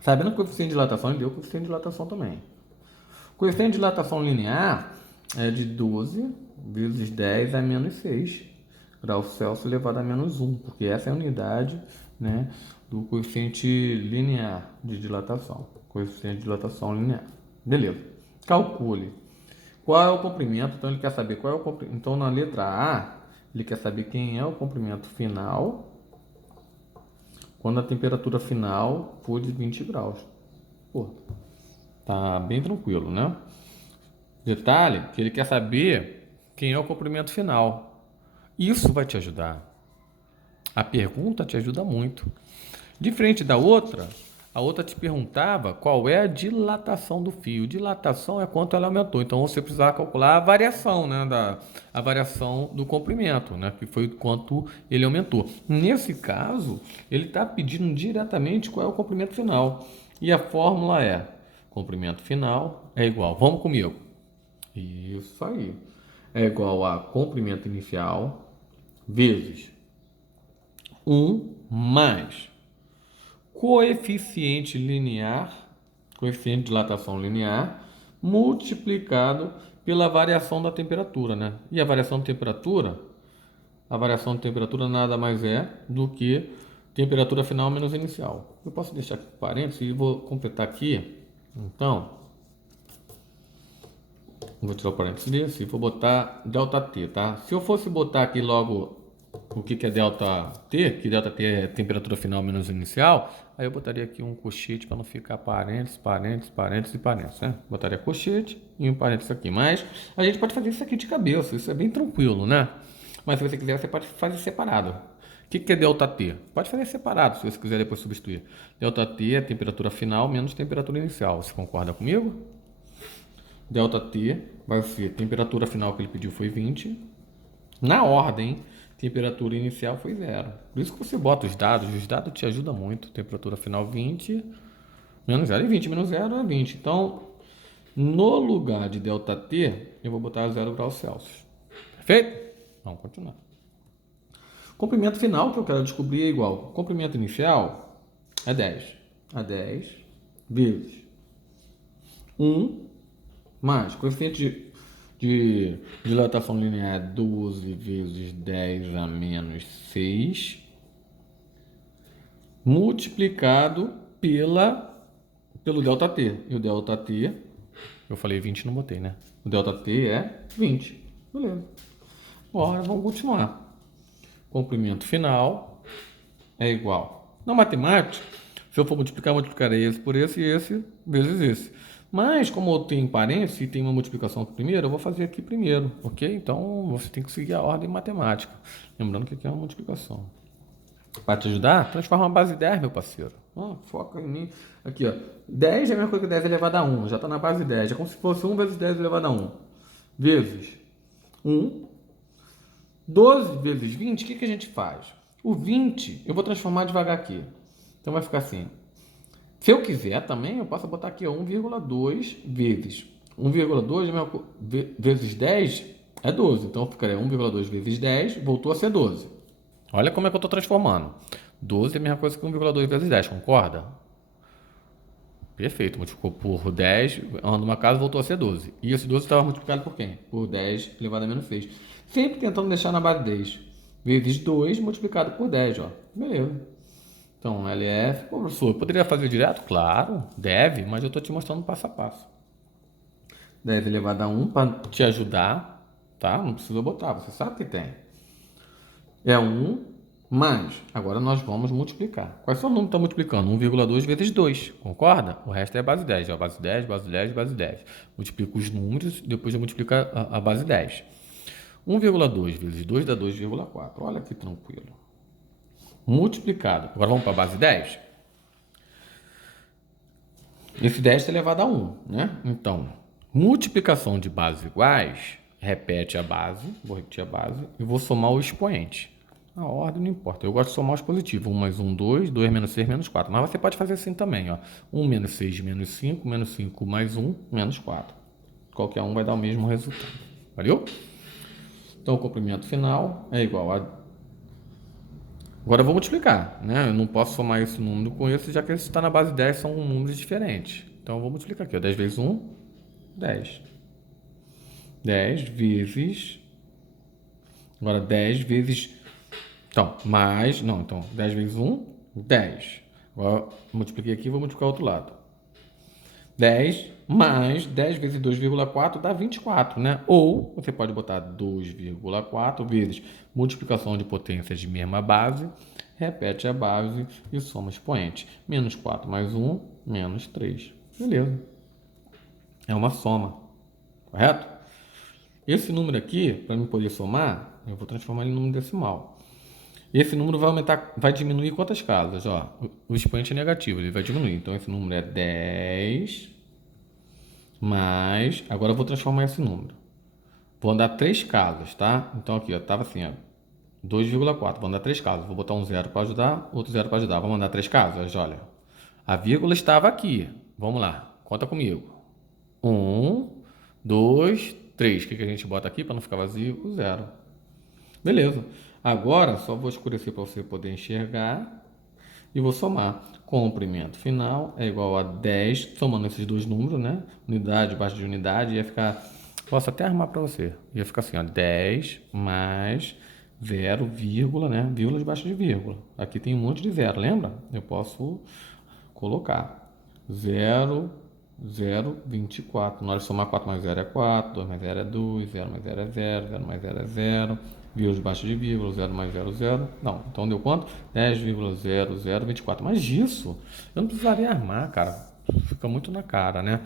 Sabendo que o coeficiente de dilatação, ele deu o coeficiente de dilatação também. O coeficiente de dilatação linear é de 12 vezes 10 a menos 6 graus Celsius elevado a menos 1, porque essa é a unidade, né, do coeficiente linear de dilatação. Coeficiente de dilatação linear. Beleza. Calcule. Qual é o comprimento? Então ele quer saber qual é o comprimento. Então na letra A, Ele quer saber quem é o comprimento final quando a temperatura final for de 20 graus. Pô, tá bem tranquilo, né? Detalhe que ele quer saber quem é o comprimento final. Isso vai te ajudar. A pergunta te ajuda muito. Diferente da outra, a outra te perguntava qual é a dilatação do fio. Dilatação é quanto ela aumentou. Então você precisava calcular a variação, né, a variação do comprimento, né, que foi quanto ele aumentou. Nesse caso, ele está pedindo diretamente qual é o comprimento final. E a fórmula é: comprimento final é igual. Vamos comigo. Isso aí. É igual a comprimento inicial vezes 1 mais coeficiente linear, coeficiente de dilatação linear, multiplicado pela variação da temperatura, né? E a variação de temperatura nada mais é do que temperatura final menos inicial. Eu posso deixar aqui parênteses e vou completar aqui. Então, vou tirar o parênteses desse e vou botar ΔT, tá? Se eu fosse botar aqui logo o que é ΔT, que ΔT é temperatura final menos inicial, aí eu botaria aqui um colchete para não ficar parênteses, parênteses, parênteses e parênteses, né? Botaria colchete e um parênteses aqui. Mas a gente pode fazer isso aqui de cabeça, isso é bem tranquilo, né? Mas se você quiser, você pode fazer separado. O que é ΔT? Pode fazer separado, se você quiser depois substituir. ΔT é temperatura final menos temperatura inicial. Você concorda comigo? ΔT vai ser temperatura final que ele pediu foi 20. Na ordem, temperatura inicial foi 0. Por isso que você bota os dados te ajudam muito. Temperatura final 20, menos 0 e 20, menos 0 é 20. Então, no lugar de ΔT, eu vou botar 0 graus Celsius. Perfeito? Vamos continuar. Comprimento final que eu quero descobrir é igual. Comprimento inicial é 10. A 10 vezes 1 mais coeficiente de dilatação linear 12 vezes 10 a menos 6 multiplicado pelo ΔT. E o ΔT, eu falei 20, não botei, né? O ΔT é 20. Beleza. Agora vamos continuar. Comprimento final é igual. Na matemática, se eu for multiplicar, eu multiplicarei esse por esse e esse vezes esse. Mas, como eu tenho parênteses e tem uma multiplicação primeiro, eu vou fazer aqui primeiro, ok? Então, você tem que seguir a ordem matemática. Lembrando que aqui é uma multiplicação. Para te ajudar, transforma a base 10, meu parceiro. Foca em mim. Aqui, ó. 10 é a mesma coisa que 10 elevado a 1. Já está na base 10. É como se fosse 1 vezes 10 elevado a 1. Vezes 1. 12 vezes 20, o que a gente faz? O 20, eu vou transformar devagar aqui. Então, vai ficar assim. Se eu quiser também, eu posso botar aqui 1,2 vezes. 1,2 vezes 10 é 12. Então, ficaria 1,2 vezes 10, voltou a ser 12. Olha como é que eu estou transformando. 12 é a mesma coisa que 1,2 vezes 10, concorda? Perfeito, multiplicou por 10, numa casa voltou a ser 12. E esse 12 estava multiplicado por quem? Por 10 elevado a menos 6. Sempre tentando deixar na base 10. Vezes 2 multiplicado por 10, ó. Beleza. Então, LF, professor, eu poderia fazer direto? Claro, deve, mas eu estou te mostrando passo a passo. 10 elevado a 1 para te ajudar, tá? Não precisa botar, você sabe que tem. É 1 mais, agora nós vamos multiplicar. Quais são os números que estão multiplicando? 1,2 vezes 2, concorda? O resto é a base 10, ó, base 10, base 10, base 10. Multiplico os números, depois eu multiplico a base 10. 1,2 vezes 2 dá 2,4, olha que tranquilo. Multiplicado. Agora vamos para a base 10. Esse 10 está elevado a 1, né? Então, multiplicação de bases iguais, repete a base, vou repetir a base, e vou somar o expoente. A ordem não importa, eu gosto de somar os positivos. 1 mais 1, 2, 2 menos 6, menos 4. Mas você pode fazer assim também, ó. 1 menos 6, menos 5, menos 5 mais 1, menos 4. Qualquer um vai dar o mesmo resultado. Valeu? Então, o comprimento final é igual a... Agora eu vou multiplicar, né? Eu não posso somar esse número com esse, já que esse está na base 10, são números diferentes. Então eu vou multiplicar aqui, ó. 10 vezes 1, 10. 10 vezes... Agora 10 vezes... Então, mais... Não, então 10 vezes 1, 10. Agora multipliquei aqui, vou multiplicar o outro lado. 10 mais 10 vezes 2,4 dá 24, né? Ou você pode botar 2,4 vezes multiplicação de potências de mesma base, repete a base e soma expoente. Menos 4 mais 1, menos 3. Beleza. É uma soma, correto? Esse número aqui, para eu poder somar, eu vou transformar ele em número decimal. Esse número vai aumentar, vai diminuir quantas casas? Ó, o expoente é negativo, ele vai diminuir. Então esse número é 10 mais. Agora eu vou transformar esse número. Vou andar 3 casas, tá? Então aqui, ó, tava assim, ó, 2,4. Vou andar 3 casas. Vou botar um zero para ajudar, outro zero para ajudar. Vamos andar 3 casas? Olha. A vírgula estava aqui. Vamos lá. Conta comigo. 1, 2, 3. O que a gente bota aqui para não ficar vazio? O zero. Beleza. Agora só vou escurecer para você poder enxergar e vou somar. Comprimento final é igual a 10, somando esses dois números, né? Unidade, abaixo de unidade, ia ficar. Posso até arrumar para você. Ia ficar assim, ó, 10 mais 0, vírgula, né? Vírgula debaixo de vírgula. Aqui tem um monte de zero, lembra? Eu posso colocar 0, 0, 24. Na hora de somar 4 mais 0 é 4, 2 mais 0 é 2, 0 mais 0 é 0, 0 mais 0 é 0, vírgula debaixo de vírgula, 0 mais 0, 0. Não, então deu quanto? 10,0024. Mas isso, eu não precisaria armar, cara. Fica muito na cara, né?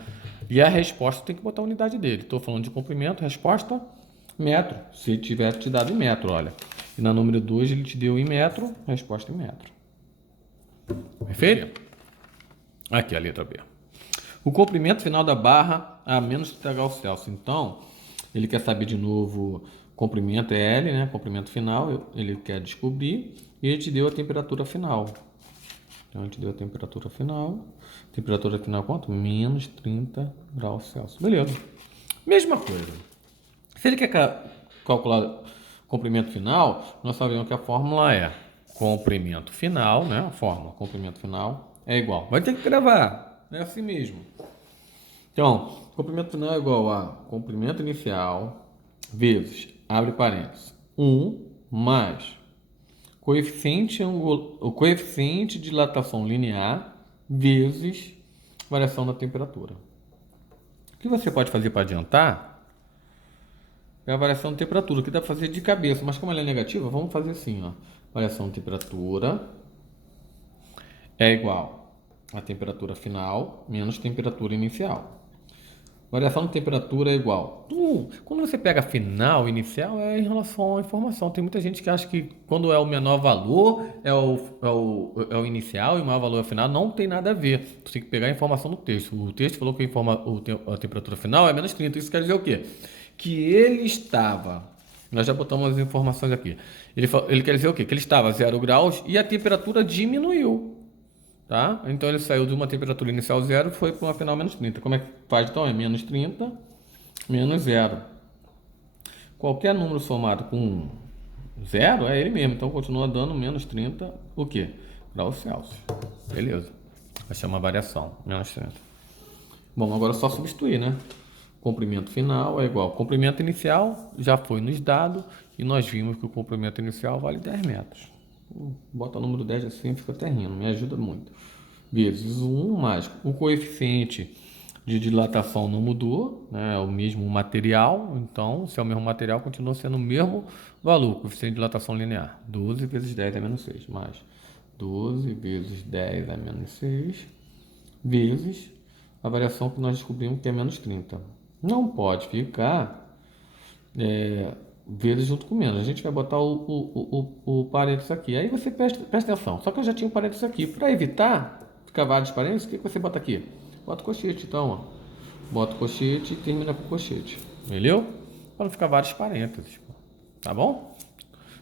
E a resposta tem que botar a unidade dele. Estou falando de comprimento, resposta, metro. Se tiver te dado em metro, olha. E na número 2 ele te deu em metro, resposta em metro. Perfeito? Aqui a letra B. O comprimento final da barra a menos 30 graus Celsius. Então, ele quer saber de novo, comprimento é L, né? Comprimento final, ele quer descobrir e ele te deu a temperatura final. Então, ele te deu a temperatura final. Temperatura final quanto? Menos 30 graus Celsius. Beleza. Mesma coisa. Se ele quer calcular comprimento final, nós sabemos que a fórmula é comprimento final, né? A fórmula comprimento final é igual. Vai ter que gravar. É assim mesmo. Então, comprimento final é igual a comprimento inicial vezes, abre parênteses, 1 mais o coeficiente de dilatação linear vezes variação da temperatura. O que você pode fazer para adiantar é a variação de temperatura, que dá para fazer de cabeça, mas como ela é negativa, vamos fazer assim, ó. Variação de temperatura é igual a temperatura final menos temperatura inicial. Variação de temperatura é igual. Quando você pega final, inicial, é em relação à informação. Tem muita gente que acha que quando é o menor valor é o inicial e o maior valor é o final. Não tem nada a ver. Você tem que pegar a informação do texto. O texto falou que a temperatura final é menos 30. Isso quer dizer o quê? Que ele estava. Nós já botamos as informações aqui. Ele quer dizer o quê? Que ele estava a 0 graus e a temperatura diminuiu. Tá? Então ele saiu de uma temperatura inicial 0 e foi para uma final menos 30. Como é que faz então? É menos 30 menos 0. Qualquer número somado com 0 é ele mesmo. Então continua dando menos 30, o quê? Graus Celsius. Beleza. Vai ser uma variação, menos 30. Bom, agora é só substituir, né? Comprimento final é igual. Comprimento inicial já foi nos dado e nós vimos que o comprimento inicial vale 10 metros. Bota o número 10 assim, fica até rindo, me ajuda muito. Vezes 1 mais o coeficiente de dilatação não mudou, né? É o mesmo material, então se é o mesmo material, continua sendo o mesmo valor, coeficiente de dilatação linear. 12 vezes 10 é menos 6, mais 12 vezes 10 é menos 6, vezes a variação que nós descobrimos que é menos 30. Não pode ficar vezes junto com menos. A gente vai botar o parênteses aqui. Aí você presta atenção. Só que eu já tinha o parênteses aqui. Para evitar ficar vários parênteses, o que você bota aqui? Bota o colchete, então. Ó. Bota o colchete e termina com o colchete. Entendeu? Para não ficar vários parênteses. Tá bom?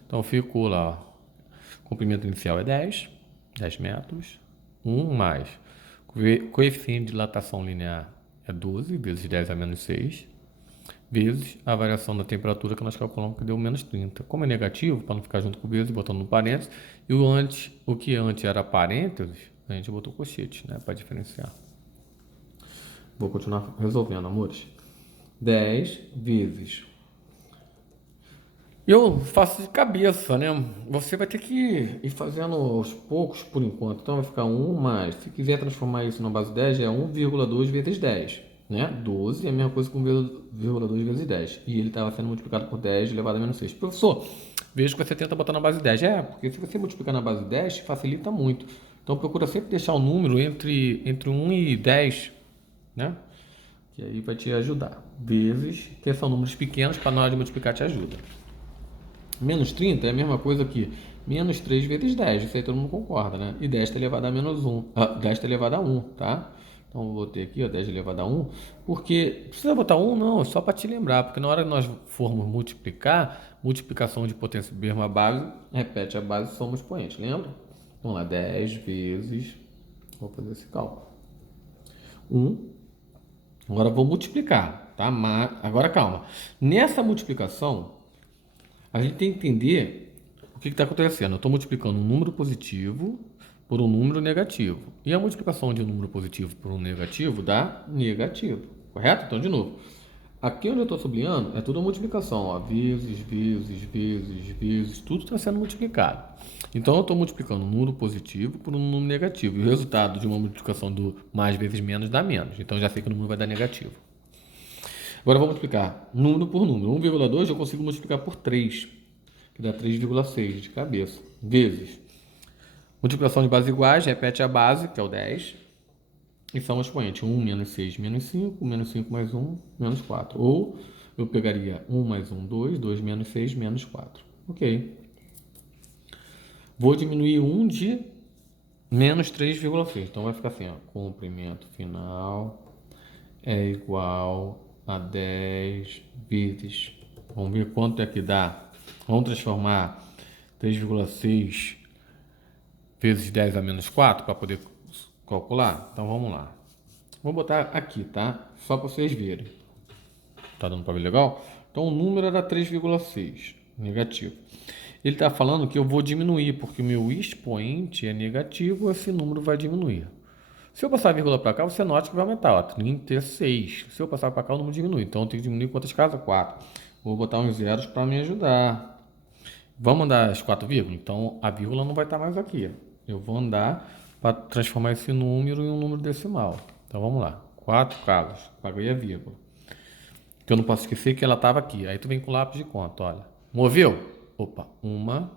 Então ficou lá. Ó. Comprimento inicial é 10 metros. 1 mais. Coeficiente de dilatação linear é 12 vezes 10 a menos 6. Vezes a variação da temperatura que nós calculamos que deu menos 30. Como é negativo, para não ficar junto com o vezes, botando no parênteses, e o que antes era parênteses, a gente botou colchete, né, para diferenciar. Vou continuar resolvendo, amores. 10 vezes Eu faço de cabeça, né? Você vai ter que ir fazendo aos poucos por enquanto. Então vai ficar um mais. Se quiser transformar isso na base 10, é 1,2 vezes 10, né? 12 é a mesma coisa que 1,2 vezes 10. E ele estava sendo multiplicado por 10 elevado a menos 6. Professor, vejo que você tenta botar na base 10. É, porque se você multiplicar na base 10, facilita muito. Então procura sempre deixar o número entre 1 e 10, né? Que aí vai te ajudar. Vezes, que são números pequenos, para na hora de multiplicar te ajuda. Menos 30 é a mesma coisa que menos 3 vezes 10. Isso aí todo mundo concorda, né? E 10 está elevado a menos 1. 10 está elevado a 1, tá? Então, eu vou ter aqui, ó, 10 elevado a 1. Porque, precisa botar 1? Não, é só para te lembrar. Porque na hora que nós formos multiplicar, multiplicação de potência de mesma base, repete a base, soma o expoente, lembra? Vamos lá, 10 vezes, vou fazer esse cálculo. 1. Agora vou multiplicar, tá? Agora calma. Nessa multiplicação, a gente tem que entender o que está acontecendo. Eu estou multiplicando um número positivo por um número negativo. E a multiplicação de um número positivo por um negativo dá negativo. Correto? Então, de novo. Aqui onde eu estou sublinhando é tudo a multiplicação. Ó, vezes, vezes, vezes, vezes. Tudo está sendo multiplicado. Então, eu estou multiplicando um número positivo por um número negativo. E o resultado de uma multiplicação do mais vezes menos dá menos. Então, já sei que o número vai dar negativo. Agora eu vou multiplicar número por número. 1,2 eu consigo multiplicar por 3, que dá 3,6 de cabeça, vezes. Multiplicação de bases iguais, repete a base, que é o 10, e são expoentes. 1 menos 6 menos 5, menos 5 mais 1, menos 4. Ou eu pegaria 1 mais 1, 2, 2 menos 6, menos 4. Ok. Vou diminuir 1 de menos 3,6. Então vai ficar assim, ó. Comprimento final é igual a 10 vezes. Vamos ver quanto é que dá. Vamos transformar 3,6 vezes 10 a menos 4 para poder calcular. Então vamos lá. Vou botar aqui, tá? Só para vocês verem. Tá dando para ver legal? Então o número era 3,6, negativo. Ele está falando que eu vou diminuir, porque o meu expoente é negativo, esse número vai diminuir. Se eu passar a vírgula para cá, você nota que vai aumentar, ó, 36. Se eu passar para cá, o número diminui. Então eu tenho que diminuir quantas casas? 4. Vou botar uns zeros para me ajudar. Vamos andar as 4 vírgulas? Então a vírgula não vai estar mais aqui. Eu vou andar para transformar esse número em um número decimal. Então vamos lá. 4 casas. Paguei a vírgula. Que eu não posso esquecer que ela estava aqui. Aí tu vem com o lápis de conta, olha. Moveu? Opa, 1,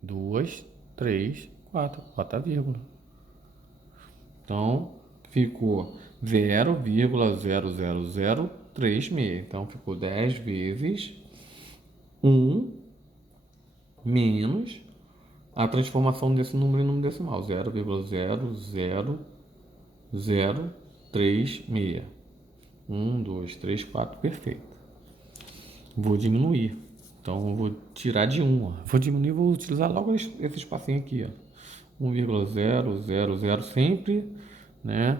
2, 3, 4. Bota a vírgula. Então, ficou 0,00036. Então, ficou 10 vezes 1 menos a transformação desse número em número decimal. 0,00036. 1, 2, 3, 4. Perfeito. Vou diminuir. Então, eu vou tirar de 1. Ó. Vou diminuir, vou utilizar logo esse espacinho aqui. Ó. 1,000 sempre, né?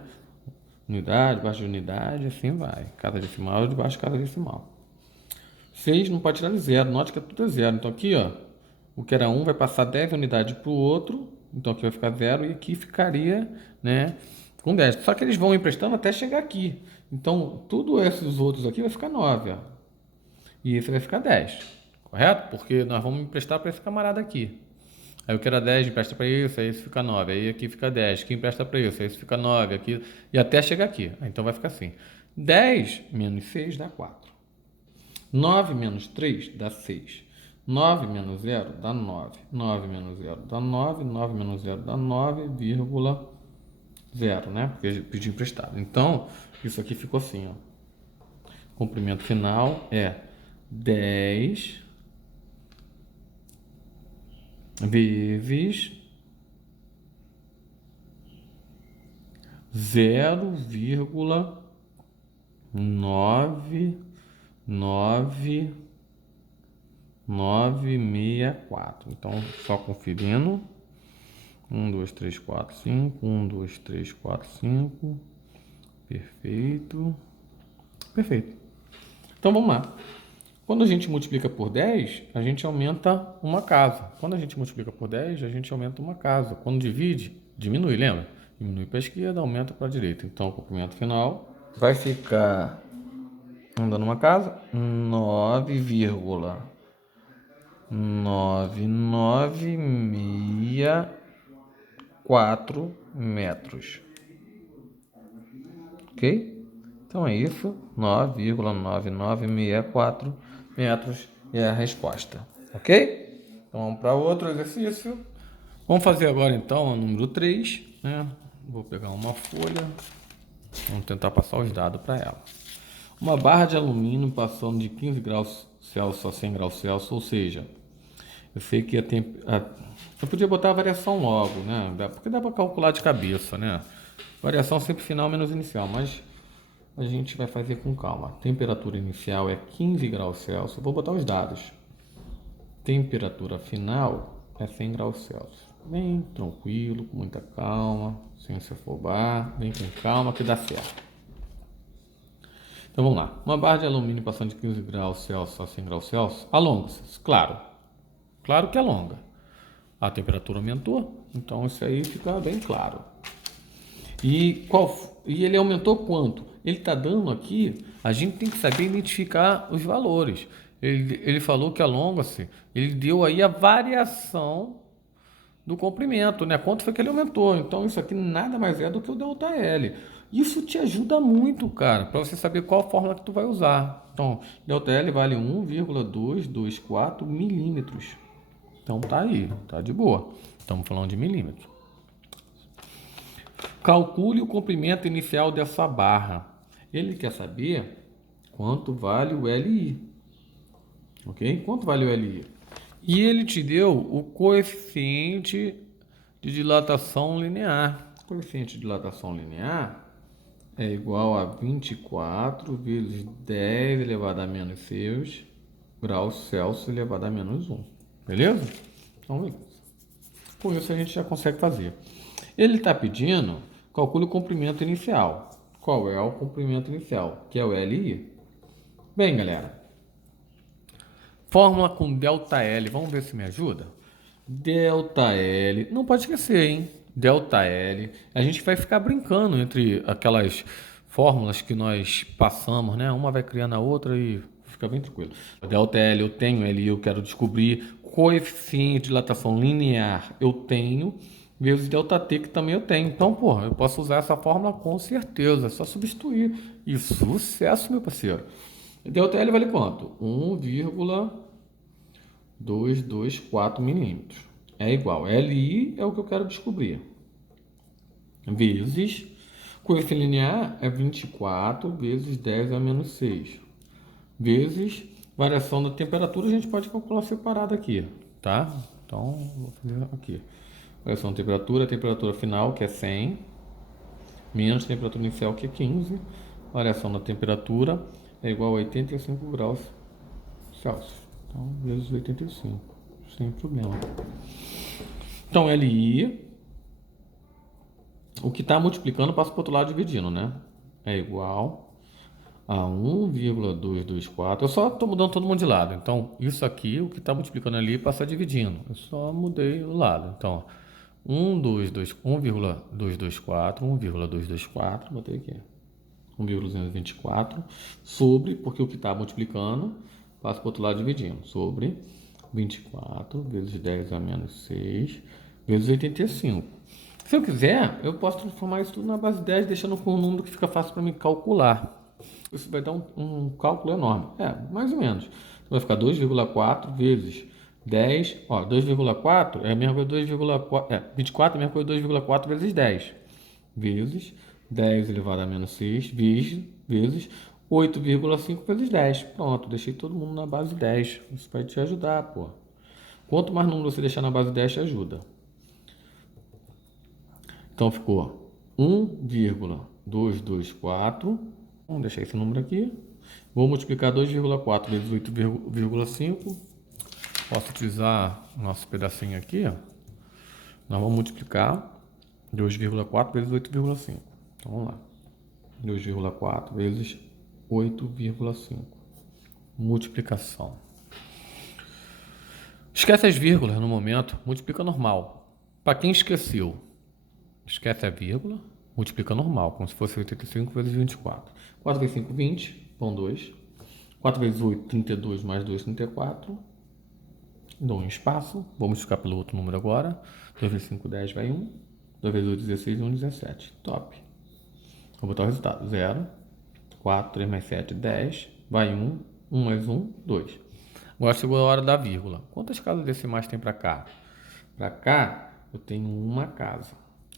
Unidade, debaixo de unidade, assim vai. Cada decimal debaixo de cada decimal. 6 não pode tirar de zero. Note que tudo é zero. Então aqui, ó, o que era 1 vai passar 10 unidades para o outro. Então aqui vai ficar 0 e aqui ficaria, né, com 10. Só que eles vão emprestando até chegar aqui. Então, tudo esses outros aqui vai ficar 9, ó. E esse vai ficar 10. Correto? Porque nós vamos emprestar para esse camarada aqui. Aí o que era 10 empresta para isso, aí esse fica 9. Aí aqui fica 10. Quem empresta para isso, aí esse fica 9. Aqui, e até chegar aqui. Então vai ficar assim. 10 menos 6 dá 4. 9 menos 3 dá 6. 9 menos 0 dá 9. 9 menos 0 dá 9. 9 menos 0 dá 9,0, né? Porque pediu emprestado. Então, isso aqui ficou assim, ó. Comprimento final é 10 vezes 0,99964. Então, só conferindo. 1, 2, 3, 4, 5. 1, 2, 3, 4, 5. Perfeito. Perfeito. Então, vamos lá. Quando a gente multiplica por 10, a gente aumenta uma casa. Quando a gente multiplica por 10, a gente aumenta uma casa. Quando divide, diminui, lembra? Diminui para a esquerda, aumenta para a direita. Então, o comprimento final vai ficar andando uma casa, 9, 9,964 metros. Ok? Então é isso, 9,9964 metros é a resposta. Ok? Então vamos para outro exercício. Vamos fazer agora então o número 3, né? Vou pegar uma folha, vamos tentar passar os dados para ela. Uma barra de alumínio passando de 15 graus Celsius a 100 graus Celsius, ou seja, eu sei que eu podia botar a variação logo, né? Porque dá para calcular de cabeça, né? Variação sempre final menos inicial, mas a gente vai fazer com calma. Temperatura inicial é 15 graus Celsius. Vou botar os dados. Temperatura final é 100 graus Celsius. Bem tranquilo, com muita calma, sem se afobar. Bem com calma que dá certo. Então vamos lá. Uma barra de alumínio passando de 15 graus Celsius a 100 graus Celsius alonga-se. Claro. Claro que alonga. A temperatura aumentou, então isso aí fica bem claro. E ele aumentou quanto? Ele está dando aqui, a gente tem que saber identificar os valores. Ele falou que alonga-se, ele deu aí a variação do comprimento, né? Quanto foi que ele aumentou? Então isso aqui nada mais é do que o ΔL. Isso te ajuda muito, cara, para você saber qual fórmula que tu vai usar. Então, ΔL vale 1,224 milímetros. Então tá aí, tá de boa. Estamos falando de milímetros. Calcule o comprimento inicial dessa barra. Ele quer saber quanto vale o LI. Ok? Quanto vale o LI? E ele te deu o coeficiente de dilatação linear. O coeficiente de dilatação linear é igual a 24 vezes 10 elevado a menos 6 graus Celsius elevado a menos 1. Beleza? Então, beleza. Com isso a gente já consegue fazer. Ele está pedindo, calcule o comprimento inicial. Qual é o comprimento inicial? Que é o LI. Bem, galera, fórmula com ΔL, vamos ver se me ajuda? ΔL, não pode esquecer, hein? ΔL, a gente vai ficar brincando entre aquelas fórmulas que nós passamos, né? Uma vai criando a outra e fica bem tranquilo. ΔL eu tenho, LI eu quero descobrir, coeficiente de dilatação linear eu tenho, vezes ΔT que também eu tenho. Então, porra, eu posso usar essa fórmula com certeza, é só substituir. E sucesso, meu parceiro. ΔL vale quanto? 1,224 milímetros. É igual. LI é o que eu quero descobrir. Vezes. Coeficiente linear é 24 vezes 10 a menos 6. Vezes. Variação da temperatura a gente pode calcular separado aqui. Tá? Então, vou fazer aqui. Variação da temperatura. A temperatura final que é 100. Menos a temperatura inicial que é 15. Variação da temperatura é igual a 85 graus Celsius. Então, vezes 85, sem problema. Então, LI, o que está multiplicando passa para o outro lado dividindo, né? É igual a 1,224. Eu só estou mudando todo mundo de lado. Então, isso aqui, o que está multiplicando ali, passa dividindo. Eu só mudei o lado. Então, 1,224, botei aqui. 1,224 sobre, porque o que está multiplicando passa para o outro lado dividindo, sobre 24 vezes 10 a menos 6 vezes 85. Se eu quiser, eu posso transformar isso tudo na base 10, deixando com um número que fica fácil para mim calcular. Isso vai dar um cálculo enorme. Mais ou menos. Vai ficar 2,4 vezes 10. Ó, 2,4 é a mesma coisa 2,4. 24 é a mesma coisa 2,4 vezes 10. Vezes 10 elevado a menos 6 vezes 8,5 vezes 10. Pronto, deixei todo mundo na base 10. Isso vai te ajudar, pô. Quanto mais número você deixar na base 10, te ajuda. Então ficou 1,224. Vamos deixar esse número aqui. Vou multiplicar 2,4 vezes 8,5. Posso utilizar o nosso pedacinho aqui, ó. Nós vamos multiplicar 2,4 vezes 8,5. Então vamos lá. 2,4 vezes 8,5. Multiplicação. Esquece as vírgulas no momento. Multiplica normal. Para quem esqueceu, esquece a vírgula. Multiplica normal, como se fosse 85 vezes 24. 4 vezes 5, 20. Pão 2. 4 vezes 8, 32. Mais 2, 34. Dou um espaço, vou multiplicar pelo outro número agora. 2 vezes 5, 10, vai 1. 2 vezes 8, 16, 1, 17. Top. Vou botar o resultado. 0, 4, 3 mais 7, 10. Vai 1, 1 mais 1, 2. Agora chegou a hora da vírgula. Quantas casas decimais tem para cá? Para cá, eu tenho uma casa.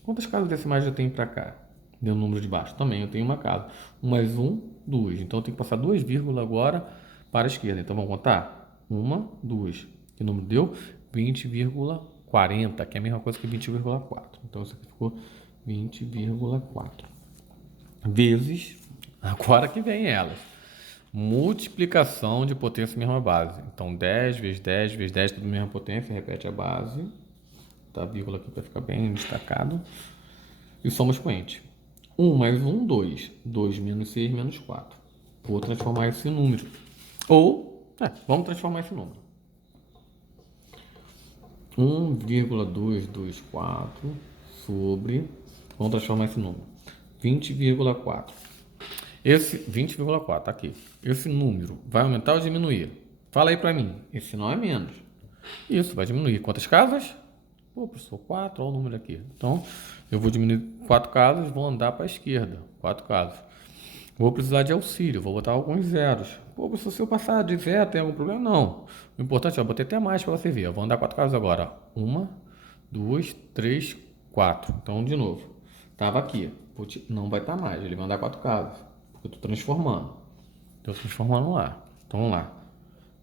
Quantas casas decimais eu tenho para cá? Deu o número de baixo. Também eu tenho uma casa. 1 mais 1, 2. Então eu tenho que passar 2 vírgulas agora para a esquerda. Então vamos contar? 1, 2. Que número deu? 20,40, que é a mesma coisa que 20,4. Então isso aqui ficou 20,4. Vezes, agora que vem elas, multiplicação de potência mesma base. Então 10 vezes 10 vezes 10, tudo mesma potência, repete a base. Tá a vírgula aqui para ficar bem destacado. E soma expoente. 1 mais 1, 2. 2 menos 6 menos 4. Vou transformar esse número. Vamos transformar esse número. 1,224 sobre... Vamos transformar esse número. 20,4. Esse 20,4, tá aqui. Esse número vai aumentar ou diminuir? Fala aí para mim. Esse não é menos. Isso, vai diminuir. Quantas casas? Pô, professor, 4, olha o número aqui. Então, eu vou diminuir 4 casas, vou andar para a esquerda. 4 casas. Vou precisar de auxílio, vou botar alguns zeros. Pô, professor, se eu passar de zero, tem algum problema? Não. O importante é, eu botei até mais para você ver. Eu vou andar 4 casas agora. 1, 2, 3, 4. Então, de novo. Estava aqui. Não vai estar mais. Ele vai andar 4 casas. Porque eu estou transformando. Estou transformando lá. Então, vamos lá.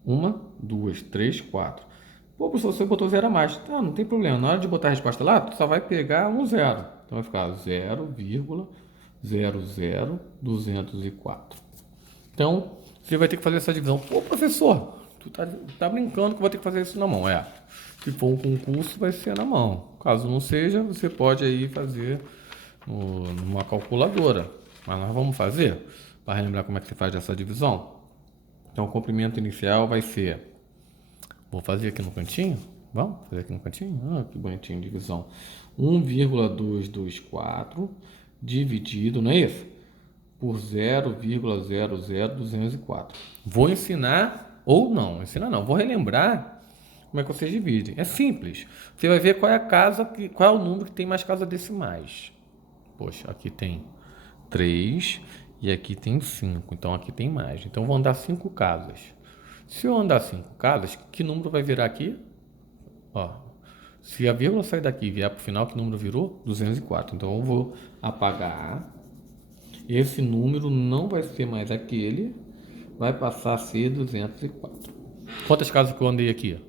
1, 2, 3, 4. Pô, professor, você botou zero a mais. Tá, não tem problema. Na hora de botar a resposta lá, tu só vai pegar um zero. Então, vai ficar 0,00204. Então, você vai ter que fazer essa divisão. Pô, professor, tu tá brincando que eu vou ter que fazer isso na mão. Se for um concurso, vai ser na mão. Caso não seja, você pode aí fazer numa calculadora. Mas nós vamos fazer, para relembrar como é que você faz essa divisão. Então, o comprimento inicial vai ser... Vou fazer aqui no cantinho. Vamos fazer aqui no cantinho? Ah, que bonitinho, divisão. 1,224 dividido, não é isso? Por 0,00204. Vou ensinar, ou não, ensinar não, vou relembrar como é que vocês dividem. É simples. Você vai ver qual é a casa, qual é o número que tem mais casas decimais. Poxa, aqui tem 3 e aqui tem 5. Então aqui tem mais. Então vou andar 5 casas. Se eu andar 5 casas, que número vai virar aqui? Ó, se a vírgula sair daqui e vier para o final, que número virou? 204. Então eu vou apagar. Esse número não vai ser mais aquele, vai passar a ser 204. Quantas casas que eu andei aqui?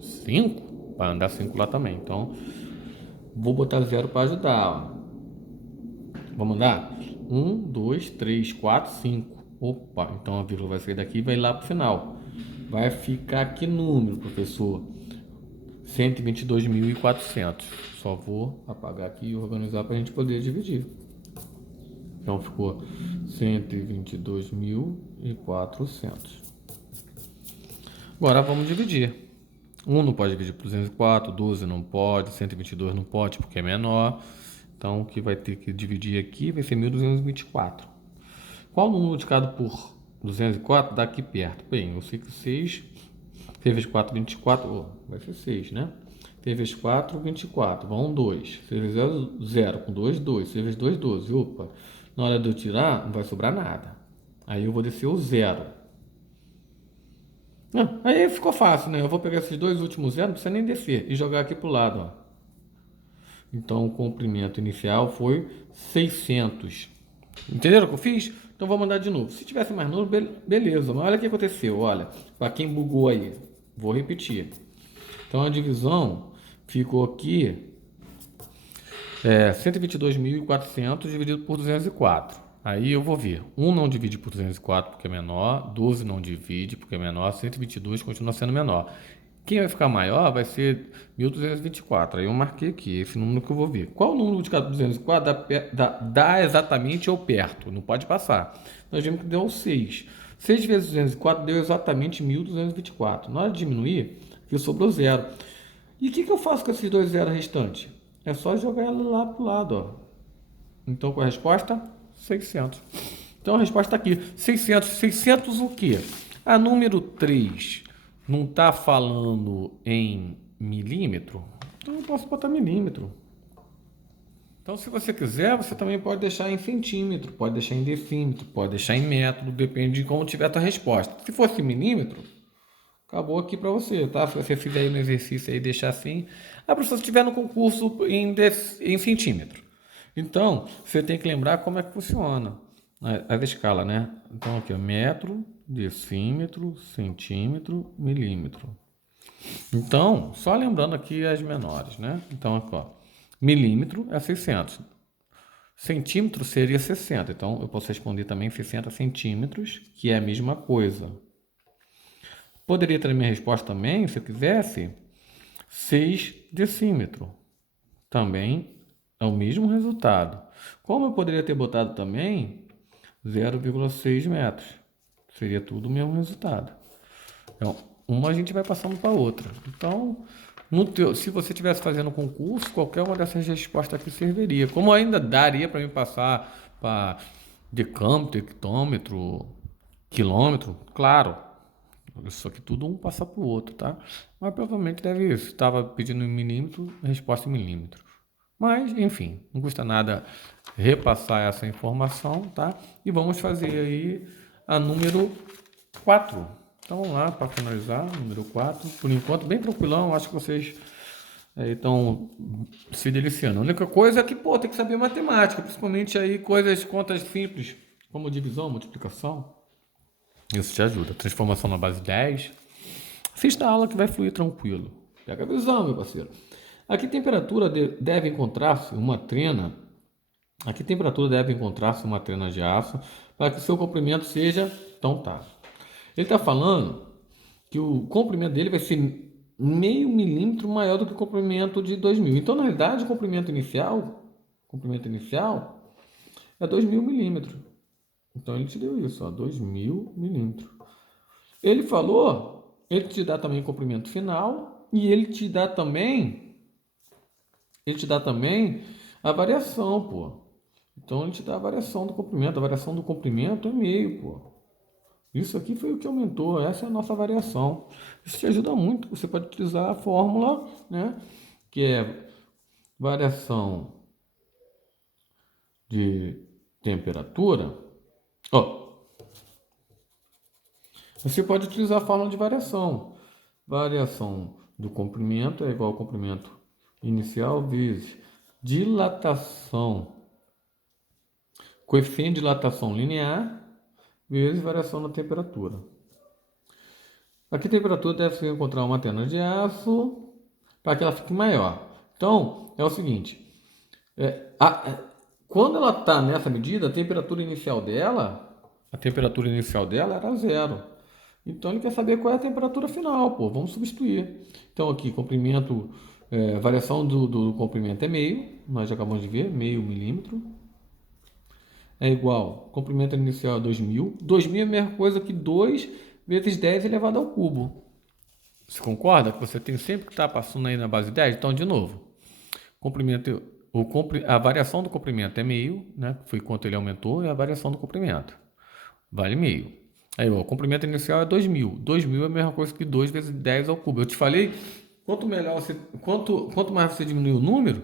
5? Vai andar 5 lá também. Então, vou botar 0 para ajudar. Ó. Vamos andar? 1, 2, 3, 4, 5. Opa, então a vírgula vai sair daqui e vai lá para o final. Vai ficar que número, professor? 122.400. Só vou apagar aqui e organizar para a gente poder dividir. Então ficou 122.400. Agora vamos dividir. 1 não pode dividir por 204, 12 não pode, 122 não pode porque é menor. Então o que vai ter que dividir aqui vai ser 1.224. Qual o número multiplicado por 204 daqui perto? Bem, eu sei que 6, 6 vezes 4, 24, vai ser 6, né? 6 vezes 4, 24, vão 2. 6 vezes 0, 0, com 2, 2. 6 vezes 2, 12. Opa, na hora de eu tirar, não vai sobrar nada. Aí eu vou descer o 0. Aí ficou fácil, né? Eu vou pegar esses dois últimos zeros, não precisa nem descer, e jogar aqui para o lado, ó. Então, o comprimento inicial foi 600. Entenderam o que eu fiz? Então, vou mandar de novo. Se tivesse mais número, beleza. Mas olha o que aconteceu, olha. Para quem bugou aí, vou repetir. Então, a divisão ficou aqui 122.400 dividido por 204. Aí eu vou ver. 1 não divide por 204 porque é menor. 12 não divide porque é menor. 122 continua sendo menor. Quem vai ficar maior vai ser 1.224. Aí eu marquei aqui, esse número que eu vou ver. Qual o número de cada 204 dá exatamente ou perto? Não pode passar. Nós vimos que deu 6. 6 vezes 204 deu exatamente 1.224. Na hora de diminuir, aqui sobrou 0. E o que eu faço com esses dois zeros restantes? É só jogar ela lá para o lado. Ó. Então, com a resposta, 600. Então, a resposta está aqui. 600. 600 o quê? A número 3 não está falando em milímetro, então eu posso botar milímetro. Então, se você quiser, você também pode deixar em centímetro, pode deixar em decímetro, pode deixar em metro, depende de como tiver a tua resposta. Se fosse milímetro, acabou aqui para você, tá? Se você fizer aí no exercício aí e deixar assim, a professora estiver no concurso em centímetro. Então, você tem que lembrar como é que funciona as escalas, né? Então, aqui, ó, metro, decímetro, centímetro, milímetro. Então, só lembrando aqui as menores, né? Então, aqui, ó, milímetro é 600. Centímetro seria 60. Então, eu posso responder também 60 centímetros, que é a mesma coisa. Poderia ter a minha resposta também, se eu quisesse, 6 decímetro. Também é o mesmo resultado. Como eu poderia ter botado também 0,6 metros. Seria tudo o mesmo resultado. Então, uma a gente vai passando para a outra. Então, se você estivesse fazendo concurso, qualquer uma dessas respostas aqui serviria. Como ainda daria para me passar para decâmetro, hectômetro, quilômetro, claro, isso aqui tudo um passa para o outro, tá? Mas provavelmente deve isso. Estava pedindo em milímetro, resposta em milímetro. Mas, enfim, não custa nada repassar essa informação, tá? E vamos fazer aí a número 4. Então vamos lá para finalizar, número 4. Por enquanto, bem tranquilão, acho que vocês estão se deliciando. A única coisa é que, pô, tem que saber matemática, principalmente aí coisas, contas simples, como divisão, multiplicação. Isso te ajuda. Transformação na base 10. Assista a aula que vai fluir tranquilo. Pega a visão, meu parceiro. Aqui temperatura deve encontrar-se uma trena. Aqui temperatura deve encontrar-se uma trena de aço para que o seu comprimento seja. Então tá. Ele está falando que o comprimento dele vai ser meio milímetro maior do que o comprimento de 2000. Então, na realidade, o comprimento inicial é 2000 milímetros. Então, ele te deu isso, ó, 2000 milímetros. Ele te dá também o comprimento final e ele te dá também a variação, pô. Então, ele te dá a variação do comprimento. A variação do comprimento é meio, pô. Isso aqui foi o que aumentou, essa é a nossa variação. Isso te ajuda muito, você pode utilizar a fórmula, né, que é variação de temperatura. Ó, você pode utilizar a fórmula de variação. Variação do comprimento é igual ao comprimento inicial vezes dilatação, coeficiente de dilatação linear vezes variação da temperatura. Aqui a temperatura deve se encontrar uma antena de aço para que ela fique maior. Então, é o seguinte, quando ela está nessa medida, a temperatura inicial dela era zero. Então ele quer saber qual é a temperatura final, pô, vamos substituir. Então aqui, comprimento, variação do comprimento é meio, nós já acabamos de ver, meio milímetro. É igual, comprimento inicial é 2000. 2000 é a mesma coisa que 2 vezes 10 elevado ao cubo. Você concorda que você tem sempre que estar passando aí na base 10? Então, de novo, comprimento, a variação do comprimento é meio, né? Foi quanto ele aumentou, e a variação do comprimento vale meio. Aí, ó, o comprimento inicial é 2000. 2000 é a mesma coisa que 2 vezes 10 ao cubo. Eu te falei, quanto mais você diminui o número,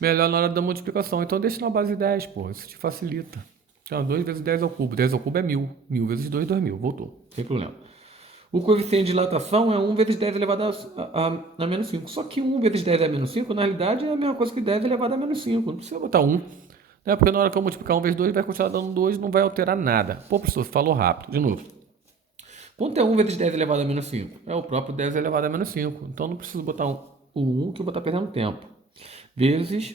melhor na hora da multiplicação. Então, deixa na base 10, pô, isso te facilita. Então, 2 vezes 10 ao cubo. 10 ao cubo é 1000. 1000 vezes 2, 2000. Voltou, sem problema. O coeficiente de dilatação é 1 vezes 10 elevado a menos 5. Só que 1 vezes 10 a menos 5, na realidade, é a mesma coisa que 10 elevado a menos 5. Não precisa botar 1. Né? Porque na hora que eu multiplicar 1 vezes 2, vai continuar dando 2, não vai alterar nada. Pô, professor, falou rápido. De novo. Quanto é 1 vezes 10 elevado a menos 5? É o próprio 10 elevado a menos 5. Então, não preciso botar o 1, que eu vou estar perdendo tempo. Vezes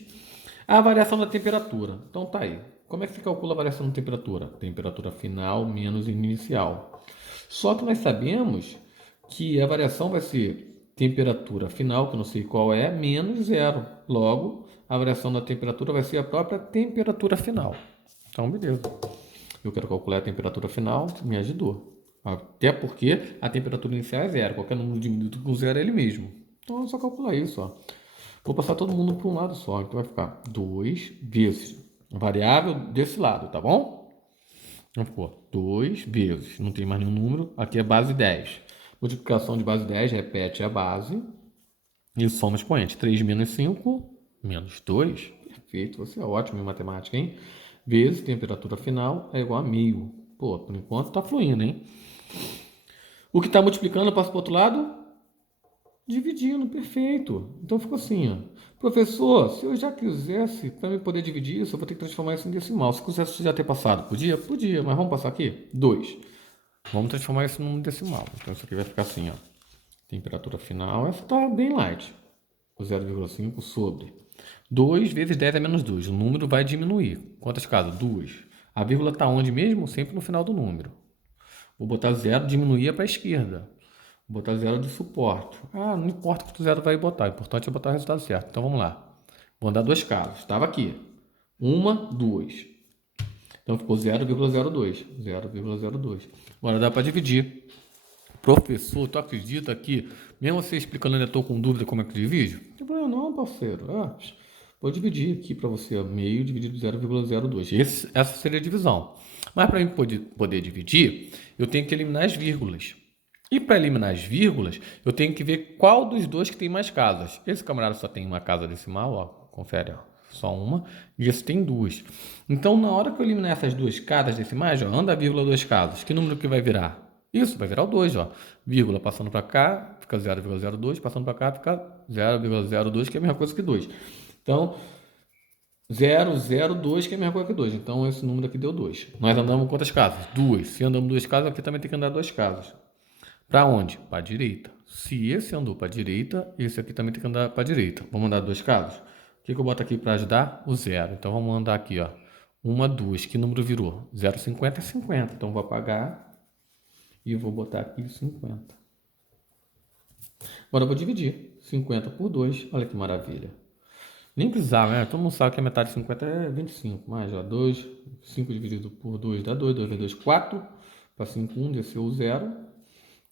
a variação da temperatura. Então, tá aí. Como é que se calcula a variação da temperatura? Temperatura final menos inicial. Só que nós sabemos que a variação vai ser temperatura final, que eu não sei qual é, menos zero. Logo, a variação da temperatura vai ser a própria temperatura final. Então, beleza. Eu quero calcular a temperatura final, me ajudou. Até porque a temperatura inicial é zero. Qualquer número diminuído com zero é ele mesmo. Então, é só calcular isso. Ó. Vou passar todo mundo para um lado só. Então, vai ficar 2 vezes a variável desse lado, tá bom? Então ficou 2 vezes, não tem mais nenhum número, aqui é base 10. Multiplicação de base 10, repete a base. E soma expoente. 3 menos 5, menos 2. Perfeito, você é ótimo em matemática, hein? Vezes temperatura final é igual a meio. Pô, por enquanto tá fluindo, hein? O que está multiplicando, eu passo para o outro lado? Dividindo, perfeito. Então ficou assim, ó. Professor, se eu já quisesse, para eu poder dividir isso, eu vou ter que transformar isso em decimal. Se quisesse já ter passado, podia? Podia, mas vamos passar aqui? 2. Vamos transformar isso num decimal. Então isso aqui vai ficar assim, ó. Temperatura final, essa está bem light. O 0,5 sobre 2 vezes 10 é menos 2. O número vai diminuir. Quantas casas? 2. A vírgula está onde mesmo? Sempre no final do número. Vou botar 0, diminuir para a esquerda. Vou botar 0 de suporte. Ah, não importa quanto 0 vai botar. O importante é botar o resultado certo. Então vamos lá. Vou andar 2 casas. Estava aqui. 1, 2. Então ficou 0,02. 0,02. Agora dá para dividir. Professor, tu acredita que, mesmo você explicando, ainda estou com dúvida como é que divide? Não tem problema não, parceiro. Vou dividir aqui para você, meio dividido por 0,02. Essa seria a divisão. Mas para mim poder dividir, eu tenho que eliminar as vírgulas. E para eliminar as vírgulas, eu tenho que ver qual dos dois que tem mais casas. Esse camarada só tem uma casa decimal, ó, confere, ó, só uma, e esse tem duas. Então, na hora que eu eliminar essas duas casas decimais, ó, anda a vírgula duas casas, que número que vai virar? Isso, vai virar o 2, ó. Vírgula passando para cá, fica 0,02, passando para cá, fica 0,02, que é a mesma coisa que 2. Então, 0,02, que é a mesma coisa que 2. Então, esse número aqui deu 2. Nós andamos quantas casas? 2. Se andamos 2 casas, aqui também tem que andar 2 casas. Para onde? Para a direita. Se esse andou para a direita, esse aqui também tem que andar para a direita. Vamos andar 2 casas? O que eu boto aqui para ajudar? O 0. Então, vamos andar aqui, ó. 1, 2. Que número virou? 0,50 é 50. Então, vou apagar e vou botar aqui 50. Agora eu vou dividir 50 por 2. Olha que maravilha. Nem precisava, né? Todo mundo sabe que a metade de 50 é 25. Mais, ó, 2. 5 dividido por 2 dá 2. 2 vezes 2, 4. Para 5, 1, desceu o 0.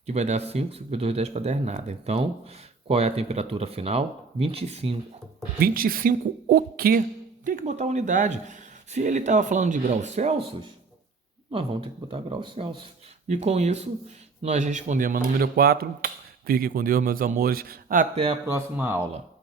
Que vai dar 5. 5 vezes 2, 10 para 10, nada. Então, qual é a temperatura final? 25. 25 o quê? Tem que botar a unidade. Se ele estava falando de graus Celsius, nós vamos ter que botar graus Celsius. E com isso, nós respondemos a número 4. Fique com Deus, meus amores. Até a próxima aula.